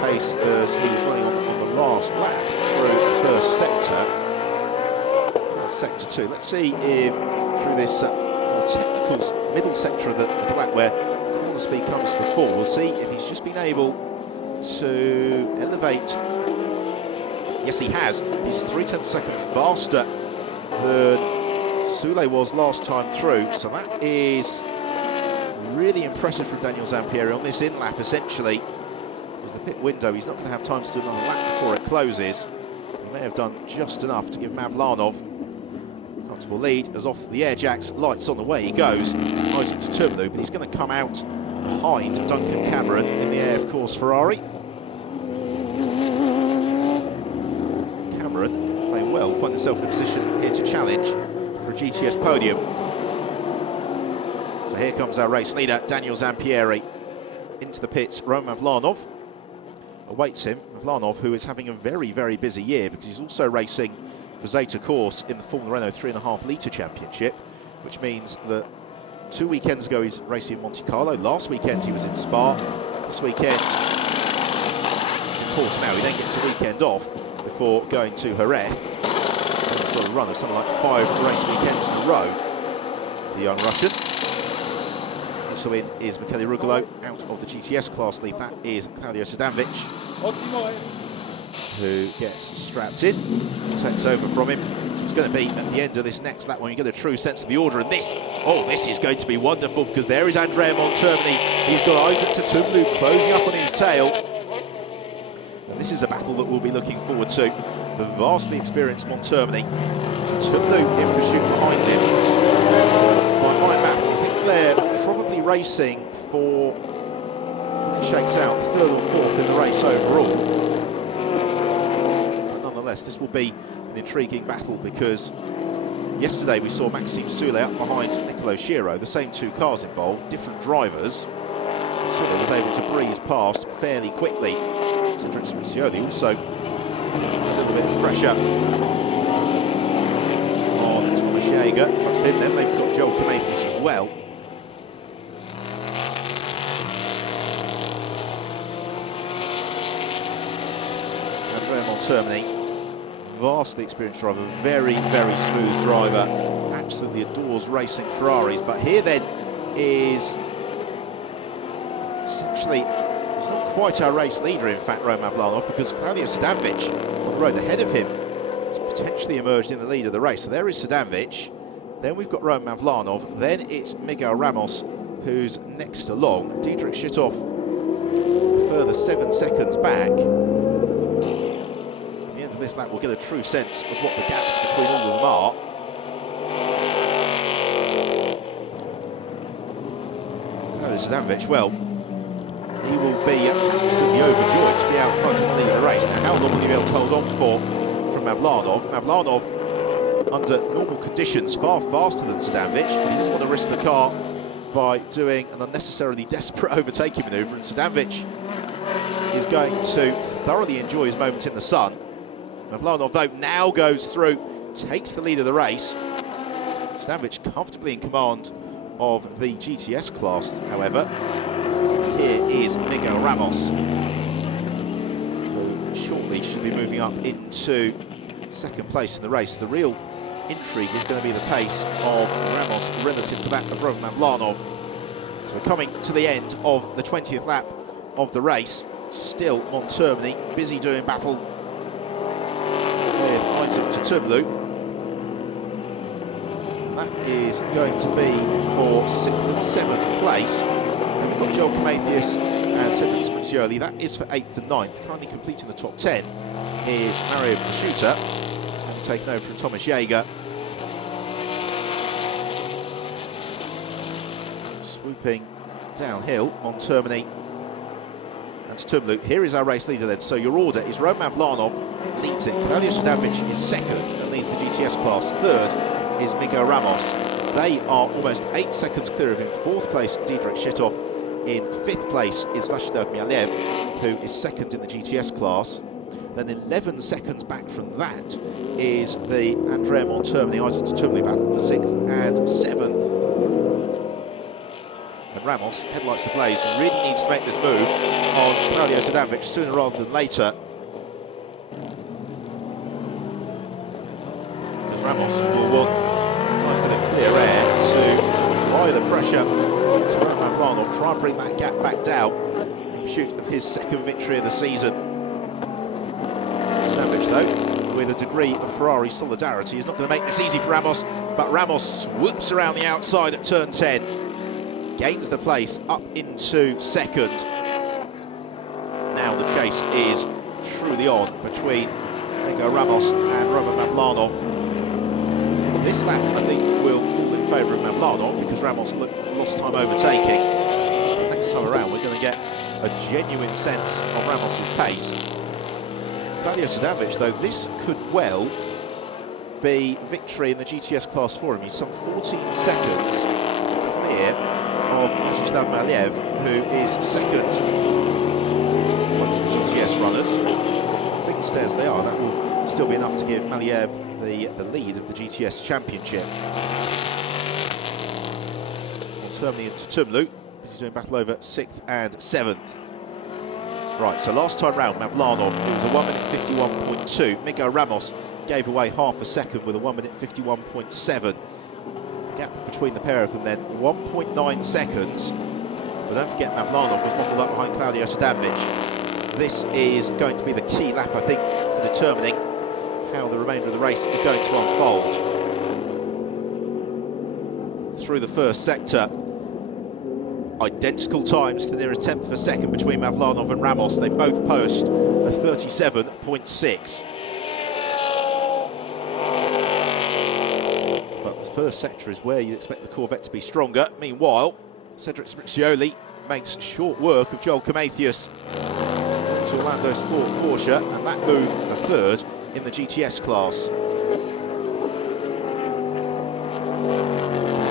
pace as he was running on the last lap through the first sector. Sector 2. Let's see if through this technical middle sector of the lap where corner speed comes to the fore, we'll see if he's just been able to elevate. Yes, he has. He's 0.3 seconds faster than Soulet was last time through, so that is really impressive from Daniel Zampieri on this in-lap, essentially, because the pit window, he's not going to have time to do another lap before it closes. He may have done just enough to give Mavlanov comfortable lead as off the air jacks, lights on, the way he goes. Isaac Tutumlu, but he's going to come out behind Duncan Cameron in the air, of course, Ferrari. Cameron playing well, find himself in a position here to challenge for a GTS podium. So here comes our race leader, Daniel Zampieri, into the pits. Roman Mavlanov awaits him. Mavlanov, who is having a very, very busy year because he's also racing for Zeta Course in the Formula Renault 3.5 litre championship, which means that 2 weekends ago he's racing in Monte Carlo. Last weekend he was in Spa. This weekend he's in Portimao. He then gets a weekend off before going to Jerez. He's got a run of something like 5 race weekends in a row. The young Russian. Also in is Michele Rugolo, out of the GTS class lead. That is Claudio Sadanovic, who gets strapped in, takes over from him. So it's going to be at the end of this next lap when you get a true sense of the order. And this is going to be wonderful, because there is Andrea Montermini. He's got Isaac Tutumlu closing up on his tail. And this is a battle that we'll be looking forward to. The vastly experienced Montermini. Tutumlu in pursuit behind him. By my maths, I think they're probably racing for, when it shakes out, 3rd or 4th in the race overall. This will be an intriguing battle, because yesterday we saw Maxime Soulet up behind Nicolo Schiro, the same 2 cars involved, different drivers. Soulet was able to breeze past fairly quickly. Cedric Spizioli also a little bit of pressure on Thomas Jäger in front of him. Then they've got Joel Komathis as well. Andrea Montermini, vastly experienced driver, very, very smooth driver, absolutely adores racing Ferraris. But here then is essentially, he's not quite our race leader, in fact, Roman Mavlanov, because Claudio Sadanovic on the road ahead of him has potentially emerged in the lead of the race. So there is Sadanovic, then we've got Roman Mavlanov, then it's Miguel Ramos who's next along. Diederik Schütthoff a further 7 seconds back. This lap we'll get a true sense of what the gaps between all of them are. Claudio Sadanovic, well, he will be absolutely overjoyed to be out front in the lead of the race. Now, how long will he be able to hold on for from Mavlanov? Mavlanov under normal conditions far faster than Sadanovic, but he doesn't want to risk the car by doing an unnecessarily desperate overtaking manoeuvre, and Sadanovic is going to thoroughly enjoy his moment in the sun. Mavlanov, though, now goes through, takes the lead of the race. Sadanovic comfortably in command of the GTS class, however. Here is Miguel Ramos, who shortly should be moving up into second place in the race. The real intrigue is going to be the pace of Ramos relative to that of Roman Mavlanov. So we're coming to the end of the 20th lap of the race. Still Montermini busy doing battle with Isaac Tutumlu. That is going to be for 6th and 7th place. And we've got Joel Comathius and Cedric Spiccioli. That is for 8th and 9th. Currently completing the top 10 is Mario Prosciutta, having taken over from Thomas Jaeger. Swooping downhill, Montermini and Tutumlu. Here is our race leader then. So your order is Roman Mavlanov leads it. Claudio Sadanovic is second and leads the GTS class. Third is Miguel Ramos. They are almost 8 seconds clear of him. Fourth place, Diedrich Schittoff. In 5th place is Vladislav Mialev, who is second in the GTS class. Then 11 seconds back from that is the Andrea Montermini, Isaac Tutumlu battle for 6th and 7th. And Ramos, headlights ablaze, really needs to make this move on Claudio Sadanovic sooner rather than later. Because Ramos will want a nice bit of clear air to apply the pressure to Roman Mavlanov, try and bring that gap back down in pursuit of his second victory of the season. Sadanovic, though, with a degree of Ferrari solidarity, is not going to make this easy for Ramos, but Ramos swoops around the outside at turn 10, gains the place up into second. Now the chase is truly on between Miguel Ramos and Roman Mavlanov. This lap, I think, will fall in favour of Mavlanov because Ramos lost time overtaking. Next time around, we're going to get a genuine sense of Ramos's pace. Claudio Sadanovic, though, this could well be victory in the GTS class for him. He's some 14 seconds clear of Vladislav Mialev, who is second amongst the GTS runners. If things stay as they are, that will still be enough to give Mialev the lead of the GTS championship. Montermini and Tutumlu busy doing battle over 6th and 7th. Right, so last time round, Mavlanov, it was a 1 minute 51.2. Miguel Ramos gave away half a second with a 1 minute 51.7. Gap between the pair of them then, 1.9 seconds. But don't forget, Mavlanov was bottled up behind Claudio Sadanovic. This is going to be the key lap, I think, for determining how the remainder of the race is going to unfold. Through the first sector, identical times to the nearest tenth of a second between Mavlanov and Ramos. They both post a 37.6. But the first sector is where you'd expect the Corvette to be stronger. Meanwhile, Cedric Spiccioli makes short work of Joel Comathius to Orlando Sport Porsche, and that move for third in the GTS class.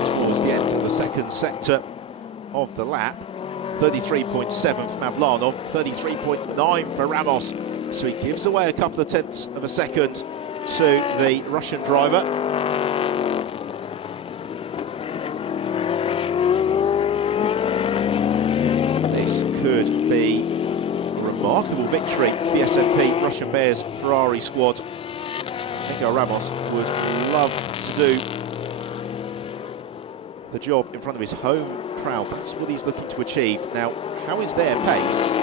Towards the end of the second sector of the lap, 33.7 for Mavlanov, 33.9 for Ramos. So he gives away a couple of tenths of a second to the Russian driver. This could be a remarkable victory for the SMP Russian Bears Ferrari squad. Miguel Ramos would love to do the job in front of his home crowd. That's what he's looking to achieve. Now, how is their pace,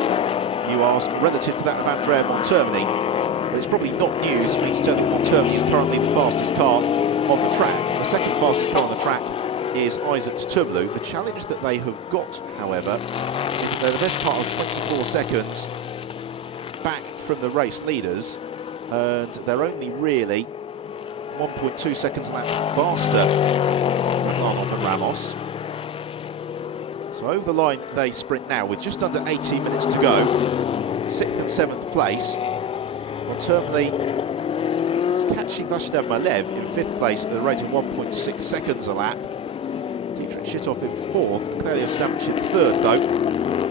you ask, relative to that of Andrea Montermini? Well, it's probably not news for me to tell you Montermini is currently the fastest car on the track. The second fastest car on the track is Isaac Tutumlu. The challenge that they have got, however, is that they're the best part of 24 seconds back from the race leaders, and they're only really 1.2 seconds a lap faster than Mavlanov and Ramos. So over the line they sprint now with just under 18 minutes to go. 6th and 7th place. Montermini He's catching Vashtav Malev in 5th place at a rate of 1.6 seconds a lap. Dietrich Shitov in 4th, and Claudio Stamich in 3rd, though,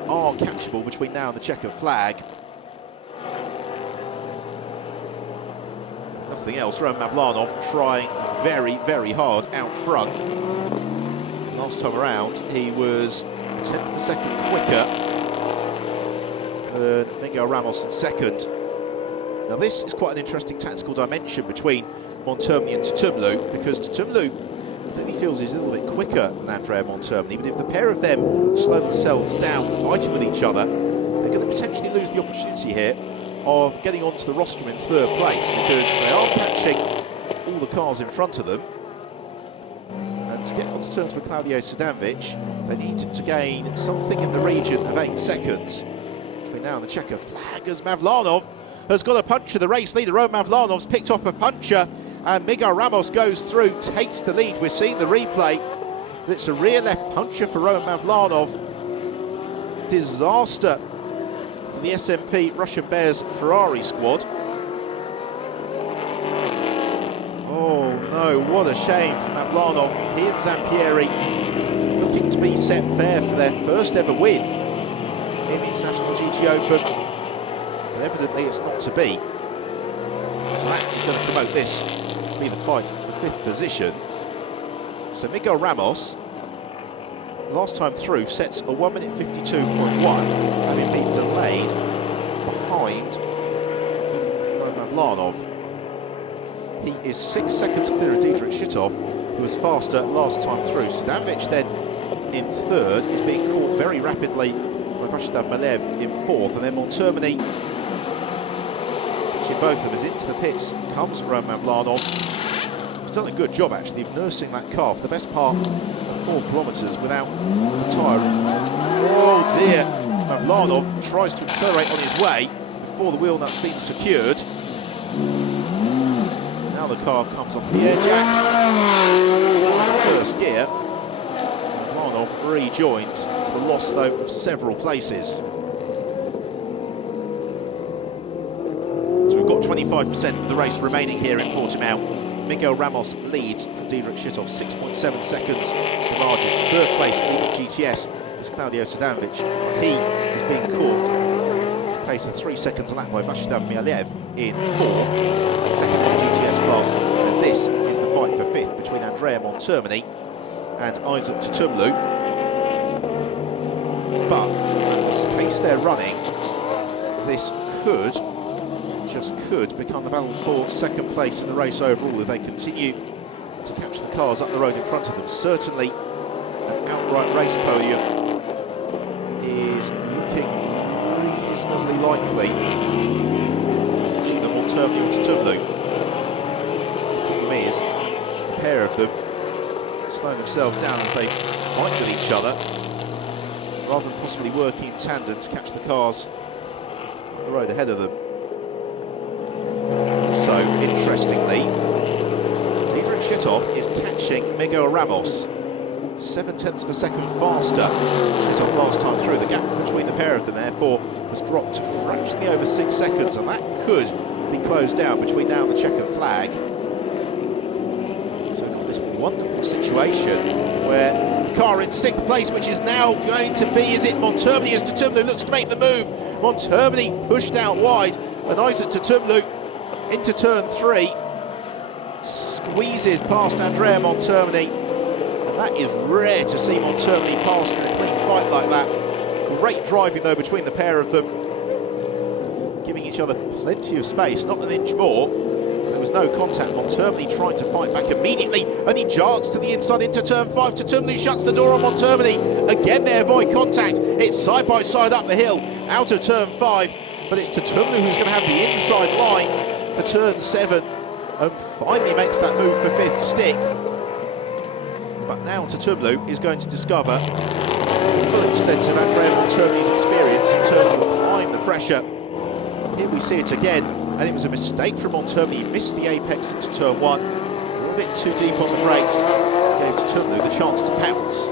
are catchable between now and the checkered flag. Nothing else. Roman Mavlanov trying very, very hard out front. Last time around, he was 1/10 of a second quicker than Miguel Ramos in 2nd. Now this is quite an interesting tactical dimension between Montermini and Tutumlu, because Tutumlu clearly feels he's a little bit quicker than Andrea Montermini, but if the pair of them slow themselves down fighting with each other, they're going to potentially lose the opportunity here of getting onto the rostrum in 3rd place, because they are catching all the cars in front of them. And to get onto terms with Claudio Sudanovic, they need to gain something in the region of 8 seconds between now and the checker flag, as Mavlanov has got a puncher. The race leader, Roman Mavlanov's picked up a puncher, and Miguel Ramos goes through, takes the lead. We're seeing the replay. It's a rear left puncher for Roman Mavlanov. Disaster for the SMP Russian Bears Ferrari squad. Oh no, what a shame for Mavlanov. He and Zampieri looking to be set fair for their first ever win in the International GT Open. But evidently it's not to be. So that is going to promote this to be the fight for 5th position. So Miguel Ramos, last time through, sets a 1 minute 52.1, having been delayed behind Roman Mavlanov. He is 6 seconds clear of Dietrich Shitov, who was faster last time through. Sudanovic then in 3rd is being caught very rapidly by Vashtav Malev in 4th, and then Montermini, pitching both of them as into the pits comes Roman Mavlanov. He's done a good job actually of nursing that car for the best part of 4 kilometres without the tyre. Oh dear, Mavlanov tries to accelerate on his way before the wheel nut's been secured. Now the car comes off the air jacks. First gear. Mavlanov rejoins, to the loss though of several places. So we've got 25% of the race remaining here in Portimao. Miguel Ramos leads from Dietrich Shitov, 6.7 seconds the margin. 3rd place leading GTS is Claudio Sudanovic. He is being caught a pace of 3 seconds a lap by Vashtav Malev in 4th, 2nd in the GTS class. And this is the fight for 5th between Andrea Montermini and Isaac Tutumlu. But at the pace they're running, this just could become the battle for 2nd place in the race overall if they continue to catch the cars up the road in front of them. Certainly an outright race podium is looking reasonably likely. Either Montermini or Tutumlu. The problem is, the pair of them slowing themselves down as they fight with each other, rather than possibly working in tandem to catch the cars on the road ahead of them. So, interestingly, Dietrich Shitov is catching Miguel Ramos 7/10 of a second faster. Shitov last time through. The gap between the pair of them, therefore, has dropped to fractionally over 6 seconds, and that could be closed down between now and the checkered flag. So we've got this wonderful situation where the car in 6th place, which is now going to be, is it Montermini, as Tutumlu looks to make the move. Montermini pushed out wide, and Isaac Tutumlu into turn 3, squeezes past Andrea Montermini, and that is rare to see Montermini past in a clean fight like that. Great driving though between the pair of them, giving each other plenty of space, not an inch more, but there was no contact. Montermini trying to fight back immediately, and he jarts to the inside into turn 5. Tutumlu shuts the door on Montermini. Again they avoid contact. It's side by side up the hill, out of turn 5, but it's Tutumlu who's going to have the inside line for turn 7 and finally makes that move for 5th stick. But now Tutumlu is going to discover the full extent of Andrea Montermini's experience in terms of applying the pressure. Here we see it again, and it was a mistake from Montermini. He missed the apex into turn 1, a little bit too deep on the brakes, gave Tutumlu the chance to pounce.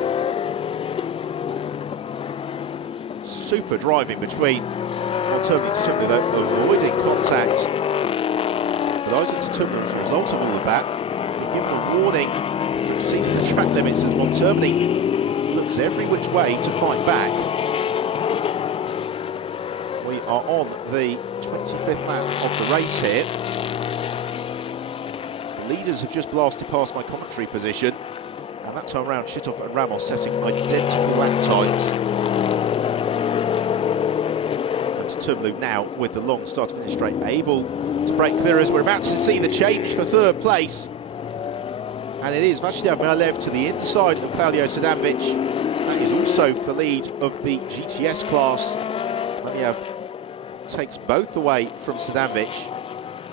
Super driving between Montermini and Tutumlu though, avoiding contact. But Isaac Tumler, as a result of all of that, has been given a warning for exceeding the track limits as Montermini looks every which way to fight back. We are on the 25th lap of the race here. The leaders have just blasted past my commentary position, and that time around Shitov and Ramos setting identical lap times. And Tumlu now with the long start-to-finish straight, able to break clear as we're about to see the change for third place. And it is Vachislav Malev to the inside of Claudio Sadanovic. That is also for the lead of the GTS class. Malev takes both away from Sadanovic.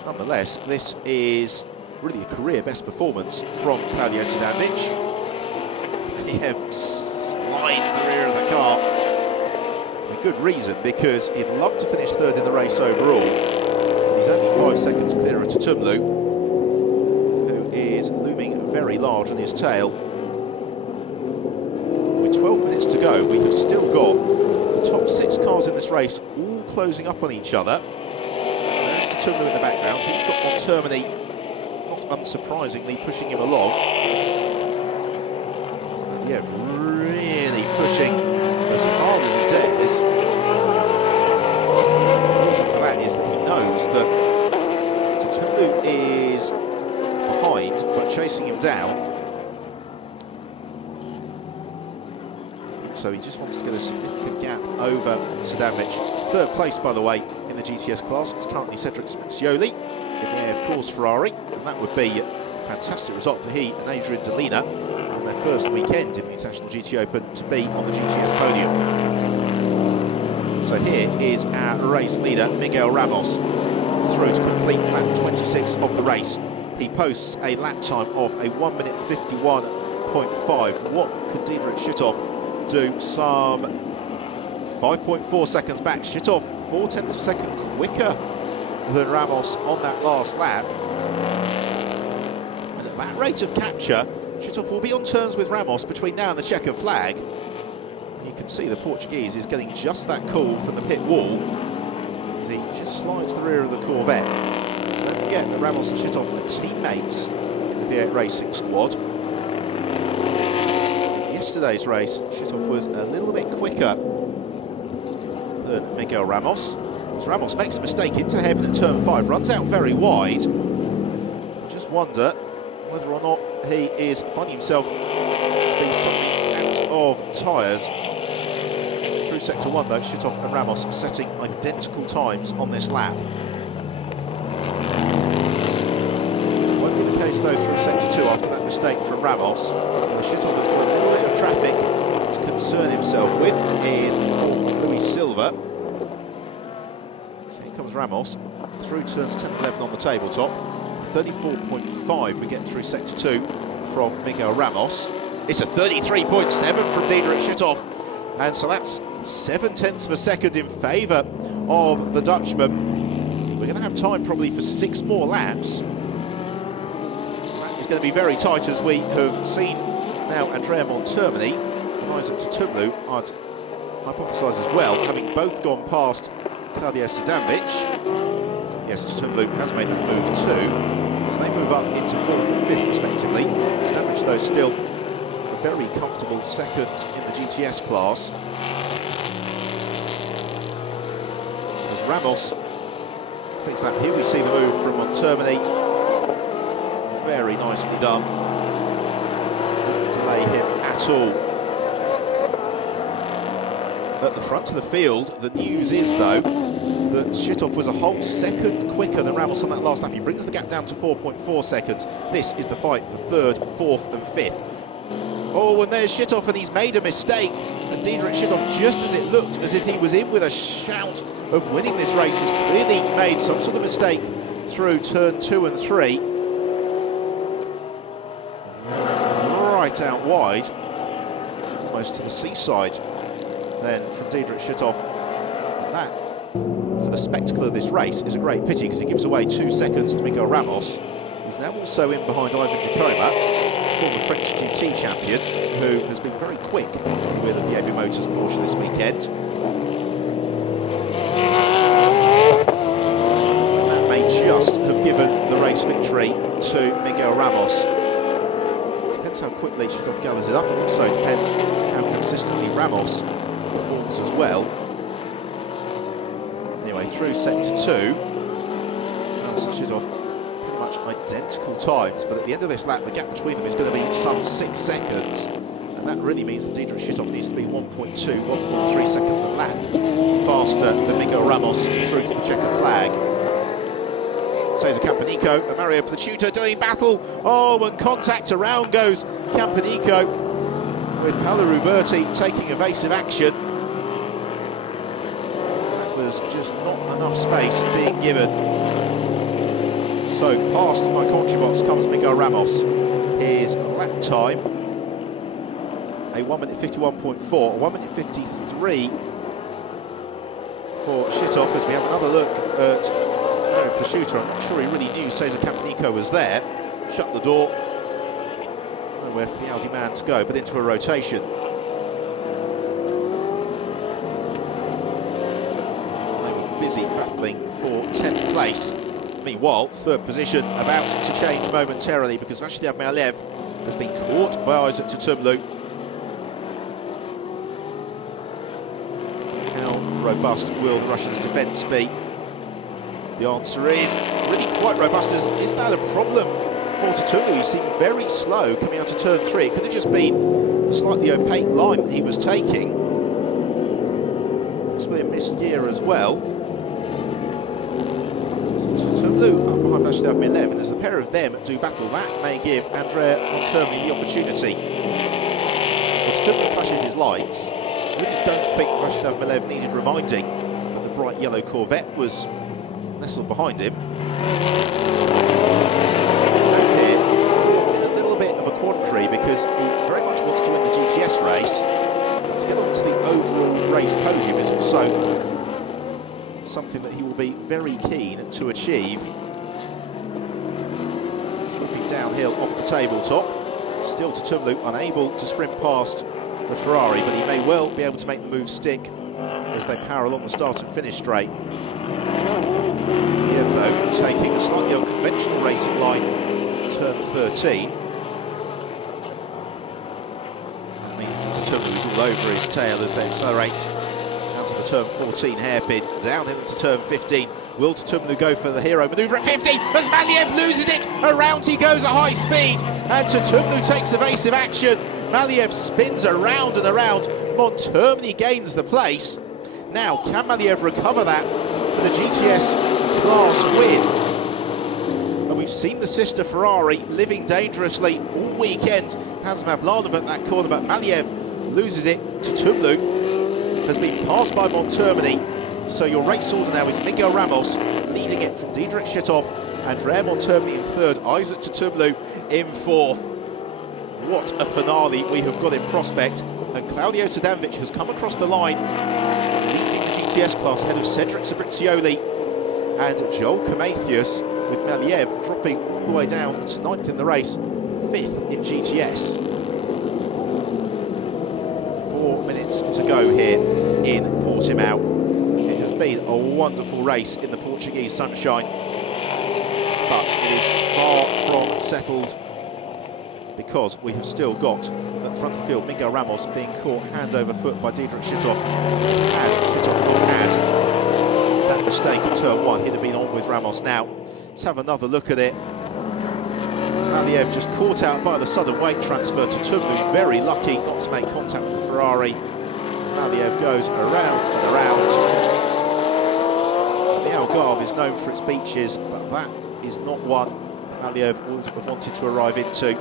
Nonetheless, this is really a career best performance from Claudio Sadanovic. Malev slides the rear of the car with good reason, because he'd love to finish third in the race overall. He's only 5 seconds clearer to Tumlu, who is looming very large on his tail. With 12 minutes to go, we have still got the top 6 cars in this race all closing up on each other. There's Tumlu in the background. He's got Montermini, not unsurprisingly, pushing him along. Yeah, really pushing as hard as he dares. The reason for that is that he knows that Tumlu is behind, but chasing him down. So he just wants to get a significant gap over Sadanovic. Third place, by the way, in the GTS class. It's currently Cedric Sprizioli in the AF Course Ferrari, and that would be a fantastic result for he and Adrian Delina on their first weekend in the International GT Open to be on the GTS podium. So here is our race leader, Miguel Ramos, through to complete lap 26 of the race. He posts a lap time of a 1 minute 51.5. What could Diederik Shitov do? Some 5.4 seconds back. Shitov 0.4 of a second quicker than Ramos on that last lap. And at that rate of capture, Shitov will be on terms with Ramos between now and the checkered flag. You can see the Portuguese is getting just that call from the pit wall as he just slides the rear of the Corvette. Don't forget that Ramos and Shitov are teammates in the V8 Racing squad. Yesterday's race, Shitov was a little bit quicker than Miguel Ramos. As Ramos makes a mistake into the hairpin at turn 5, runs out very wide. I just wonder whether or not he is finding himself being suddenly out of tyres. Through sector 1 though, Shitov and Ramos setting identical times on this lap. Won't be the case though through sector 2 after that mistake from Ramos. Shitov has got a little bit of traffic to concern himself with in Louis Silva. So here comes Ramos through turns 10 and 11 on the tabletop. 34.5 we get through sector 2 from Miguel Ramos. It's a 33.7 from Diederik Shitov, and so that's 0.7 of a second in favour of the Dutchman. We're going to have time probably for 6 more laps. That is going to be very tight, as we have seen now. Andrea Montermini and Isaac Tumlu, I'd hypothesise as well, having both gone past Claudio Sadanovic. Yes, Tumlu has made that move too. So they move up into 4th and 5th respectively. Sadanovic though still a very comfortable second in the GTS class. As Ramos thinks that here we see the move from Montermini. Very nicely done. Didn't delay him at all. At the front of the field, the news is though that Shitov was a whole second quicker than Ramos on that last lap. He brings the gap down to 4.4 seconds. This is the fight for 3rd, 4th and 5th. Oh, and there's Shitov, and he's made a mistake. And Diederik Shitov, just as it looked as if he was in with a shout of winning this race, has clearly made some sort of mistake through turn 2 and 3. Right out wide, almost to the seaside then from Diederik Shitov. And that, for the spectacle of this race, is a great pity, because he gives away 2 seconds to Miguel Ramos. He's now also in behind Ivan Jacoma, former French GT champion, who has been very quick with the AB Motors Porsche this weekend. And that may just have given the race Ramos. Depends how quickly Shitov gathers it up, and also depends how consistently Ramos performs as well. Anyway, through sector 2, Ramos and Shitov pretty much identical times, but at the end of this lap, the gap between them is going to be some 6 seconds, and that really means that Diedrich Shitov needs to be 1.2, 1.3 seconds a lap faster than Miguel Ramos through to the checker flag. Cesar Campanico and Mario Placiuta doing battle. Oh, and contact, around goes Campanico, with Paolo Ruberti taking evasive action. That was just not enough space being given. So past my commentary box comes Miguel Ramos. His lap time, a 1 minute 51.4, 1 minute 53 for Shitov, as we have another look at Mario Placiuta. I'm not sure he really knew Cesar Campanico was there. Shut the door. Nowhere for the Audi man to go, but into a rotation. They were busy battling for 10th place. Meanwhile, third position about to change momentarily, because Vasily Malev has been caught by Isaac Tutumlu. How robust will the Russians' defence be? The answer is really quite robust. Is that a problem for Tutumlu? He seemed very slow coming out of turn 3. It could have just been the slightly opaque line that he was taking. Possibly a missed gear as well. Tutumlu up behind Vasily Malev, and as the pair of them do battle, that may give Andrea Montermi the opportunity. Well, Tutumlu flashes his lights. I really don't think Vasily Malev needed reminding that the bright yellow Corvette was nestled behind him. Over here, caught in a little bit of a quandary, because he very much wants to win the GTS race. But to get onto the overall race podium is also something that he will be very keen to achieve. Swooping downhill off the tabletop. Still Tutumlu unable to sprint past the Ferrari, but he may well be able to make the move stick as they power along the start and finish straight. Here, though, taking a slightly unconventional racing line, turn 13. That means that Tutumlu is all over his tail as they accelerate out to the turn 14 hairpin, down into turn 15. Will Tutumlu go for the hero manoeuvre at 50 as Maliev loses it? Around he goes at high speed, and Tutumlu takes evasive action. Maliev spins around and around. Montermi gains the place. Now, can Maliev recover that for the GTS class win? And we've seen the sister Ferrari living dangerously all weekend. Has Mavlanov at that corner, but Maliev loses it. Tutumlu has been passed by Montermi. So your race order now is Miguel Ramos leading it from Diedrich Shitov, Andrea Montermi in third, Isaac Tutumlu in fourth. What a finale we have got in prospect. And Claudio Sadanovic has come across the line, leading the GTS class ahead of Cedric Sabrizioli and Joel Camathius, with Maliev dropping all the way down to 9th in the race, 5th in GTS. 4 minutes to go here in Portimao. It has been a wonderful race in the Portuguese sunshine, but it is far from settled, because we have still got at the front of the field Miguel Ramos being caught hand over foot by Diedrich Shitov. And Shitov not had that mistake in turn 1, he'd have been on with Ramos now. Let's have another look at it. Maliev just caught out by the sudden weight transfer. Tutumlu very lucky not to make contact with the Ferrari as Maliev goes around and around. The Algarve is known for its beaches, but that is not one that Maliev would have wanted to arrive into.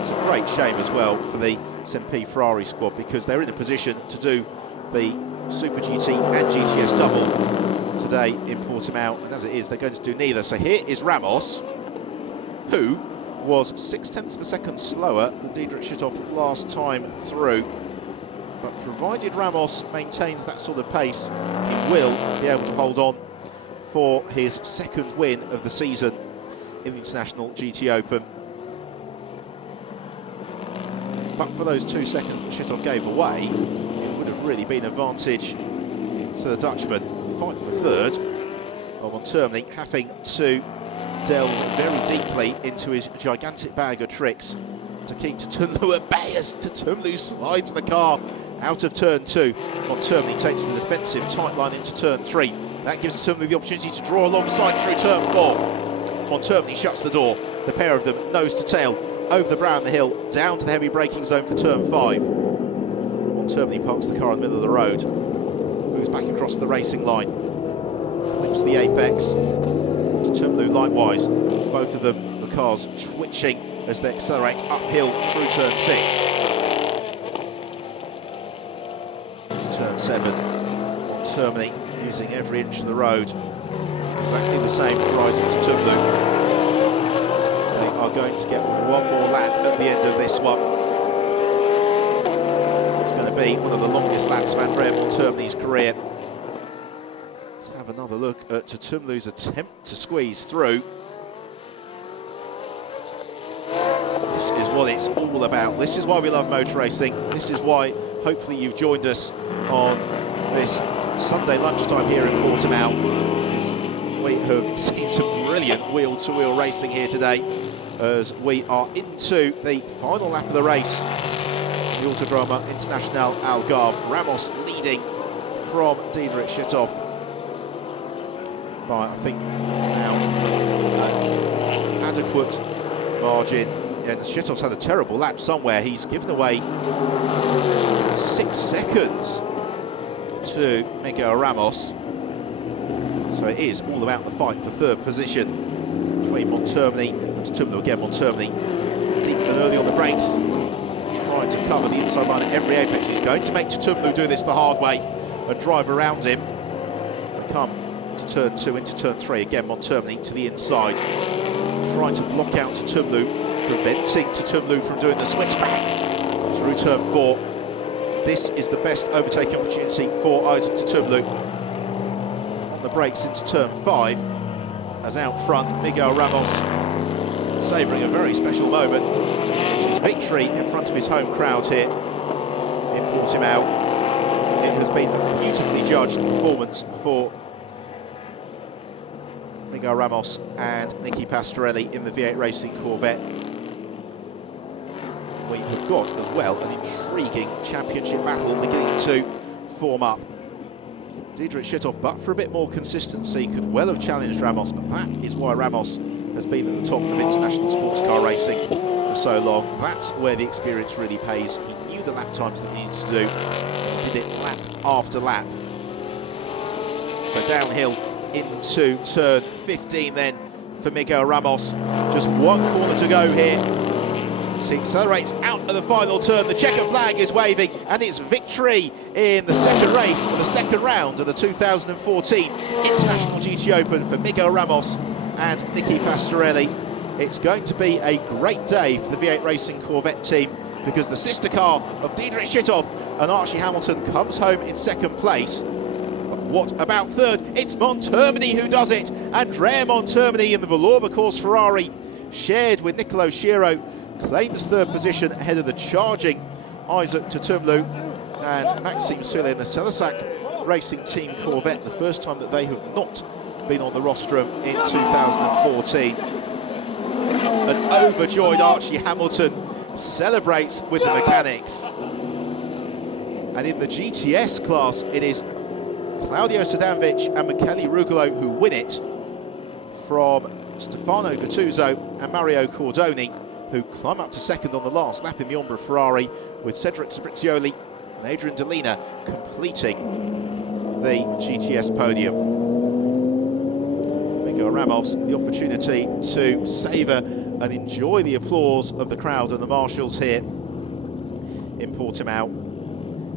It's a great shame as well for the SMP Ferrari squad, because they're in a position to do the Super GT and GTS double today in Portimao, and as it is, they're going to do neither. So here is Ramos, who was 0.6 of a second slower than Diedrich Shitov last time through. But provided Ramos maintains that sort of pace, he will be able to hold on for his second win of the season in the International GT Open. But for those 2 seconds that Shitov gave away, it would have really been advantage to the Dutchman. The fight for third, well, Montermi having to delve very deeply into his gigantic bag of tricks to keep Tutumlu at bay as Tutumlu slides the car out of turn 2. Montermini takes the defensive tight line into turn 3. That gives Tutumlu the opportunity to draw alongside through turn 4. Montermini shuts the door. The pair of them nose to tail over the brow and the hill, down to the heavy braking zone for turn 5. Montermini parks the car in the middle of the road, moves back across the racing line, clips the apex. Tutumlu likewise, both of them, the cars twitching as they accelerate uphill through turn 6. To turn 7, Montermini using every inch of the road. Exactly the same for Isaac Tutumlu. They are going to get one more lap at the end of this one. It's going to be one of the longest laps of Andrea Montermini's career. Let's have another look at Tutumlu's attempt to squeeze through. This is what it's all about. This is why we love motor racing. This is why hopefully you've joined us on this Sunday lunchtime here in Portimao. We have seen some brilliant wheel-to-wheel racing here today as we are into the final lap of the race. The Autodromo Internacional Algarve. Ramos leading from Diederik Schittoff by, I think, now an adequate margin. And Schittoff's had a terrible lap somewhere. He's given away 6 seconds to Miguel Ramos. So it is all about the fight for third position between Montermini and Tutumlu. Again, Montermini deep and early on the brakes, trying to cover the inside line at every apex. He's going to make Tutumlu do this the hard way and drive around him. As they come to turn 2 into turn 3, again Montermini to the inside, trying to block out Tutumlu, preventing Tutumlu from doing the switchback through turn 4. This is the best overtaking opportunity for Isaac Tutumlu. The brakes into turn 5, as out front Miguel Ramos savouring a very special moment, which is victory in front of his home crowd here in Portimao. It has been a beautifully judged performance for Miguel Ramos and Nicky Pastorelli in the V8 Racing Corvette. We have got as well an intriguing championship battle beginning to form up. Diederik Schittoff, but for a bit more consistency, could well have challenged Ramos, but that is why Ramos has been at the top of international sports car racing for so long. That's where the experience really pays. He knew the lap times that he needed to do. He did it lap after lap. So downhill into turn 15 then for Miguel Ramos. Just one corner to go here. He accelerates out of the final turn. The checker flag is waving, and it's victory in the second race of the second round of the 2014 International GT Open for Miguel Ramos and Nicky Pastorelli. It's going to be a great day for the V8 Racing Corvette team, because the sister car of Diederik Schittoff and Archie Hamilton comes home in second place. But what about third? It's Montermini who does it. Andrea Montermini in the Valour course Ferrari, shared with Nicolo Schiro, claims third position ahead of the charging Isaac Tutumlu and Maxime Sule in the Celisac Racing Team Corvette, the first time that they have not been on the rostrum in 2014. An overjoyed Archie Hamilton celebrates with the mechanics. And in the GTS class, it is Claudio Sadanovic and Michele Rugolo who win it, from Stefano Gattuso and Mario Cordoni, who climb up to second on the last lap in the Ombra Ferrari, with Cedric Sabrizioli and Adrian Delina completing the GTS podium. Miguel Ramos, the opportunity to savour and enjoy the applause of the crowd and the marshals here in Portimao.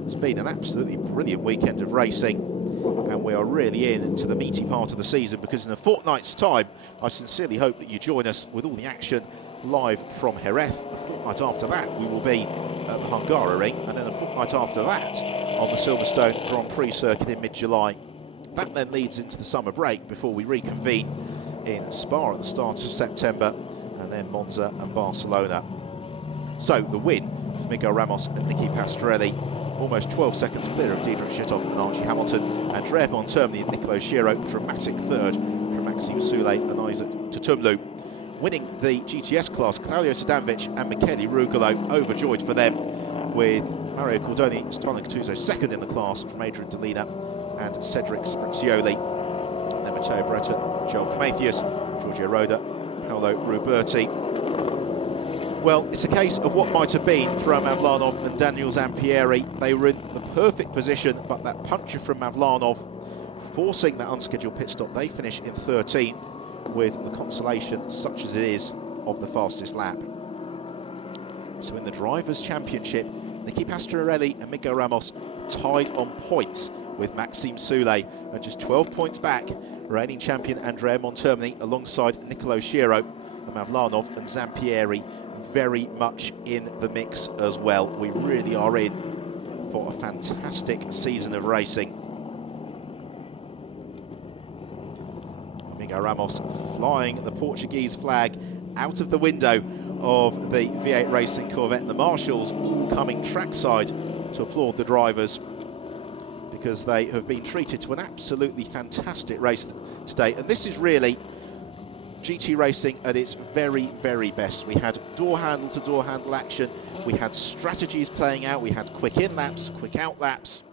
It's been an absolutely brilliant weekend of racing, and we are really into the meaty part of the season, because in a fortnight's time, I sincerely hope that you join us with all the action live from Jerez. A fortnight after that, we will be at the Hungaroring, and then a fortnight after that on the Silverstone Grand Prix circuit in mid-July. That then leads into the summer break before we reconvene in Spa at the start of September, and then Monza and Barcelona. So the win for Miguel Ramos and Nicky Pastorelli, almost 12 seconds clear of Diederik Schittoff and Archie Hamilton. Andrea Montermini and Nicolo Schiro, dramatic third from from Maxime Soulé and Isaac Tutumlu. Winning the GTS class, Claudio Sadanovic and Michele Rugolo, overjoyed for them, with Mario Cordoni, Stefano Gattuso second in the class from Adrian Delina and Cedric Sprizioli. Then Matteo Breton, Joel Camathius, Giorgio Roda, Paolo Ruberti. Well, it's a case of what might have been from Mavlanov and Daniel Zampieri. They were in the perfect position, but that puncture from Mavlanov forcing that unscheduled pit stop, they finish in 13th with the consolation, such as it is, of the fastest lap. So in the Drivers' Championship, Nicky Pastorelli and Miguel Ramos tied on points with Maxime Soulé, and just 12 points back, reigning champion Andrea Montermini alongside Nicolo Schiro, and Mavlanov and Zampieri very much in the mix as well. We really are in for a fantastic season of racing. Miguel Ramos flying the Portuguese flag out of the window of the V8 Racing Corvette, and the marshals all coming trackside to applaud the drivers, because they have been treated to an absolutely fantastic race today. And this is really GT racing at its very, very best. We had door handle to door handle action, we had strategies playing out, we had quick in laps, quick out laps.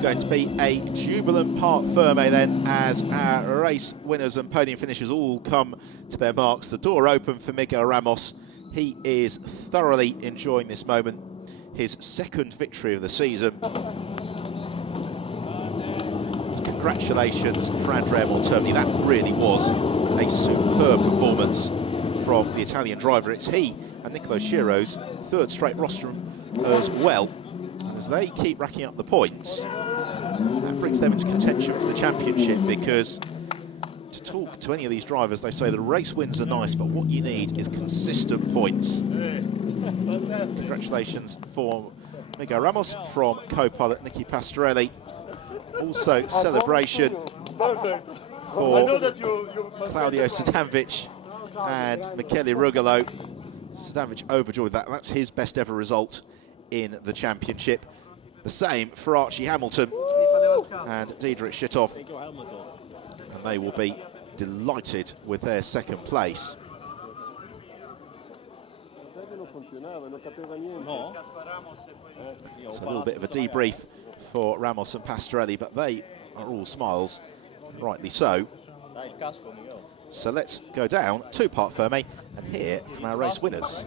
Going to be a jubilant part ferme then, as our race winners and podium finishers all come to their marks. The door open for Miguel Ramos. He is thoroughly enjoying this moment, his second victory of the season. Congratulations for Andrea Montermini. That really was a superb performance from the Italian driver. It's he and Nicolo Schiro's third straight rostrum as well. And as they keep racking up the points, that brings them into contention for the championship, because to talk to any of these drivers, they say the race wins are nice, but what you need is consistent points. Congratulations for Miguel Ramos from co-pilot Nicky Pastorelli. Also celebration for Claudio Sadanovic and Michele Rugolo. Sadanovic overjoyed with that. That's his best ever result in the championship. The same for Archie Hamilton and Diederik Schittoff, and they will be delighted with their second place. So a little bit of a debrief for Ramos and Pastorelli, but they are all smiles, rightly so. So let's go down to Parc Ferme and hear from our race winners.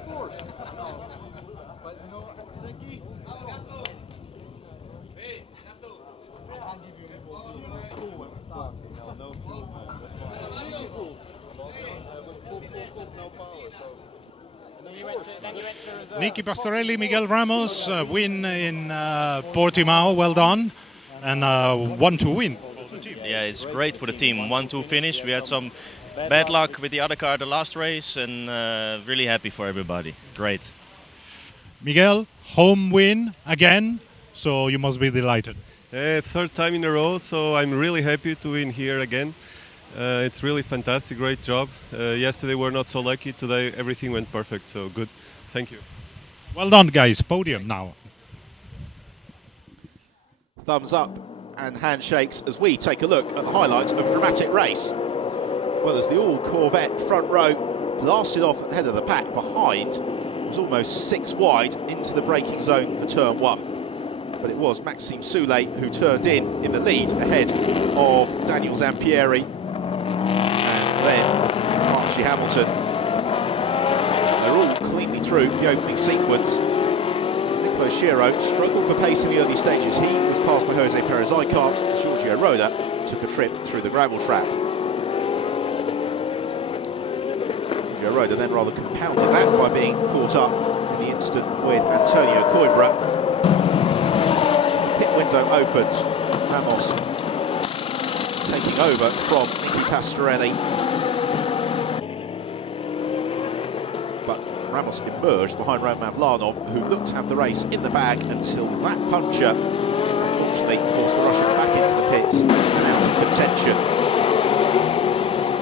Nicky Pastorelli, Miguel Ramos, win in Portimao, well done, and 1-2 win for the team. Yeah, it's great for the team. 1-2 finish. We had some bad luck with the other car the last race, and really happy for everybody. Great. Miguel, home win again, so you must be delighted. Third time in a row, so I'm really happy to win here again. It's really fantastic, great job. Yesterday we were not so lucky, today everything went perfect, so good. Thank you. Well done, guys. Podium now. Thumbs up and handshakes as we take a look at the highlights of a dramatic race. Well, as the all-Corvette front row blasted off at the head of the pack, behind was almost 6 wide into the braking zone for turn 1. But it was Maxime Soulé who turned in the lead ahead of Daniel Zampieri and then Archie Hamilton. They're all cleanly through the opening sequence. Nicolo Schiro struggled for pace in the early stages. He was passed by Jose Perez Icart. Giorgio Roda took a trip through the gravel trap. Giorgio Roda then rather compounded that by being caught up in the incident with Antonio Coimbra. The pit window opened. Ramos taking over from Nicky Pastorelli. Ramos emerged behind Roman Mavlanov, who looked to have the race in the bag until that puncture unfortunately forced the Russian back into the pits and out of contention.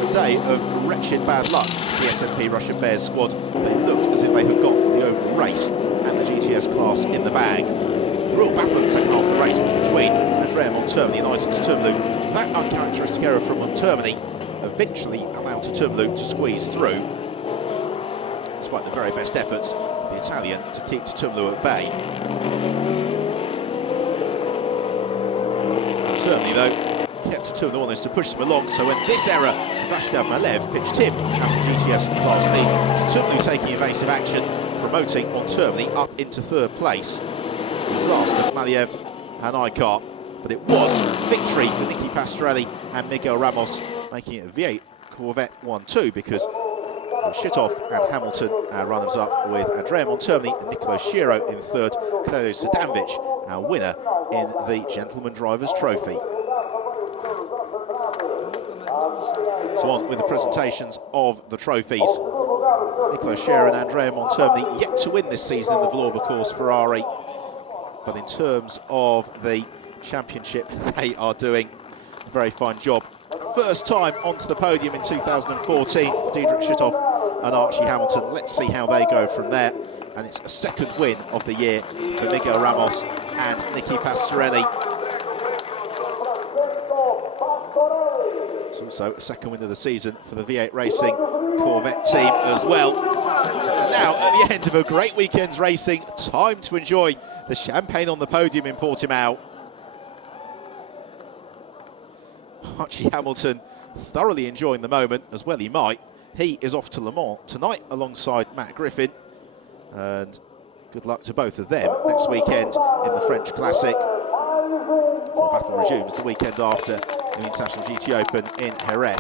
A day of wretched bad luck for the SMP Russian Bears squad. They looked as if they had got the overall race and the GTS class in the bag. The real battle in the second half of the race was between Andrea Montermini and Isaac Tutumlu. That uncharacteristic error from Montermini eventually allowed Tutumlu to squeeze through, despite the very best efforts of the Italian to keep Tutumlu at bay. Montermini, though, kept Tutumlu on this to push him along, so when this error, Vashdov Malev pitched him out of GTS class lead. Tutumlu taking evasive action, promoting Montermini up into third place. Disaster for Maliev and Icar, but it was victory for Nicky Pastorelli and Miguel Ramos, making it a V8 Corvette 1-2 because Shitov and Hamilton are runners-up, with Andrea Montermini and Nicolo Shiro in third, Claudio Sadanovic, our winner in the Gentleman Drivers' Trophy. So on with the presentations of the trophies. Nicolo Shiro and Andrea Montermini yet to win this season in the Vallorba course Ferrari, but in terms of the championship, they are doing a very fine job. First time onto the podium in 2014 for Diedrich Shitov and Archie Hamilton. Let's see how they go from there. And it's a second win of the year for Miguel Ramos and Nicky Pastorelli. It's also a second win of the season for the V8 Racing Corvette team as well. And now, at the end of a great weekend's racing, time to enjoy the champagne on the podium in Portimao. Archie Hamilton thoroughly enjoying the moment, as well he might. He is off to Le Mans tonight alongside Matt Griffin, and good luck to both of them next weekend in the French Classic, before battle resumes the weekend after the International GT Open in Jerez.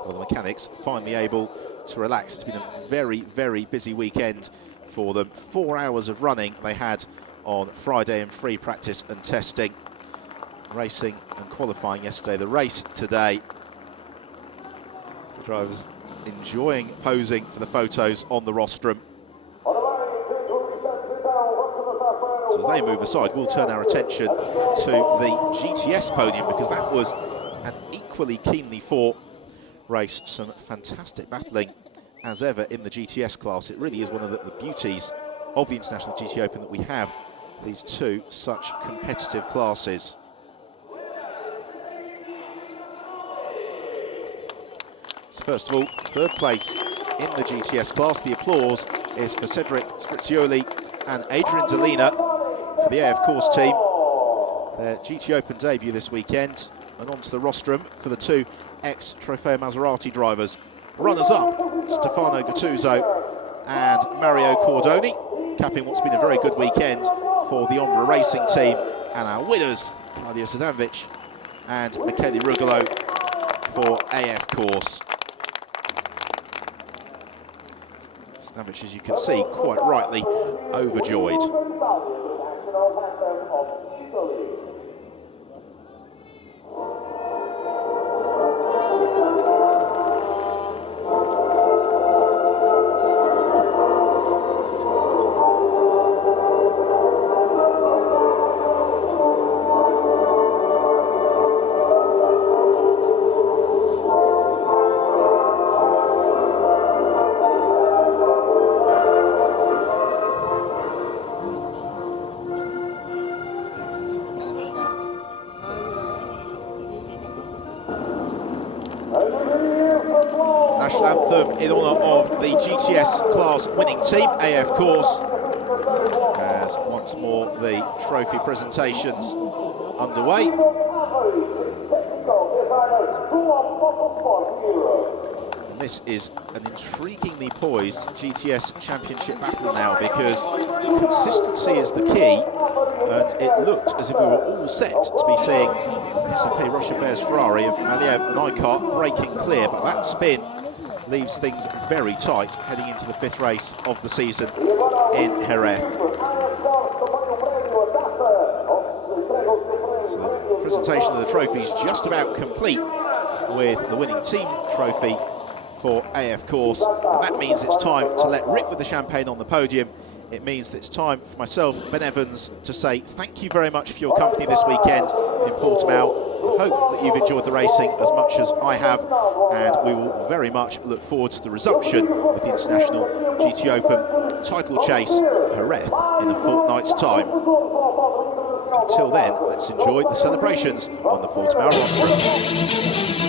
Well, the mechanics finally able to relax. It's been a very, very busy weekend for them. 4 hours of running they had on Friday in free practice and testing. Racing and qualifying yesterday, the race today. The drivers enjoying posing for the photos on the rostrum. So as they move aside, we'll turn our attention to the GTS podium, because that was an equally keenly fought race. Some fantastic battling as ever in the GTS class. It really is one of the beauties of the International GT Open that we have these two such competitive classes. So first of all, third place in the GTS class. The applause is for Cedric Scrizioli and Adrian Delina for the AF Course team. Their GT Open debut this weekend, and onto the rostrum for the two ex-Trofeo Maserati drivers. Runners-up, Stefano Gattuso and Mario Cordoni, capping what's been a very good weekend for the Ombra Racing team, and our winners, Claudio Sadanovic and Michele Rugolo for AF Course. Sadanovic, as you can see, quite rightly overjoyed. National anthem in honour of the GTS class winning team, AF Course, as once more the trophy presentations underway. And this is an intriguingly poised GTS championship battle now, because consistency is the key, and it looked as if we were all set to be seeing SMP Russian Bears Ferrari of Maliev and Icar breaking clear, but that spin leaves things very tight heading into the fifth race of the season in Jerez. So the presentation of the trophy is just about complete with the winning team trophy for AF Course, and that means it's time to let rip with the champagne on the podium. It means that it's time for myself, Ben Evans, to say thank you very much for your company this weekend in Portimao. I hope that you've enjoyed the racing as much as I have, and we will very much look forward to the resumption of the International GT Open title chase at Jerez in a fortnight's time. Until then, let's enjoy the celebrations on the Portimao rostrum.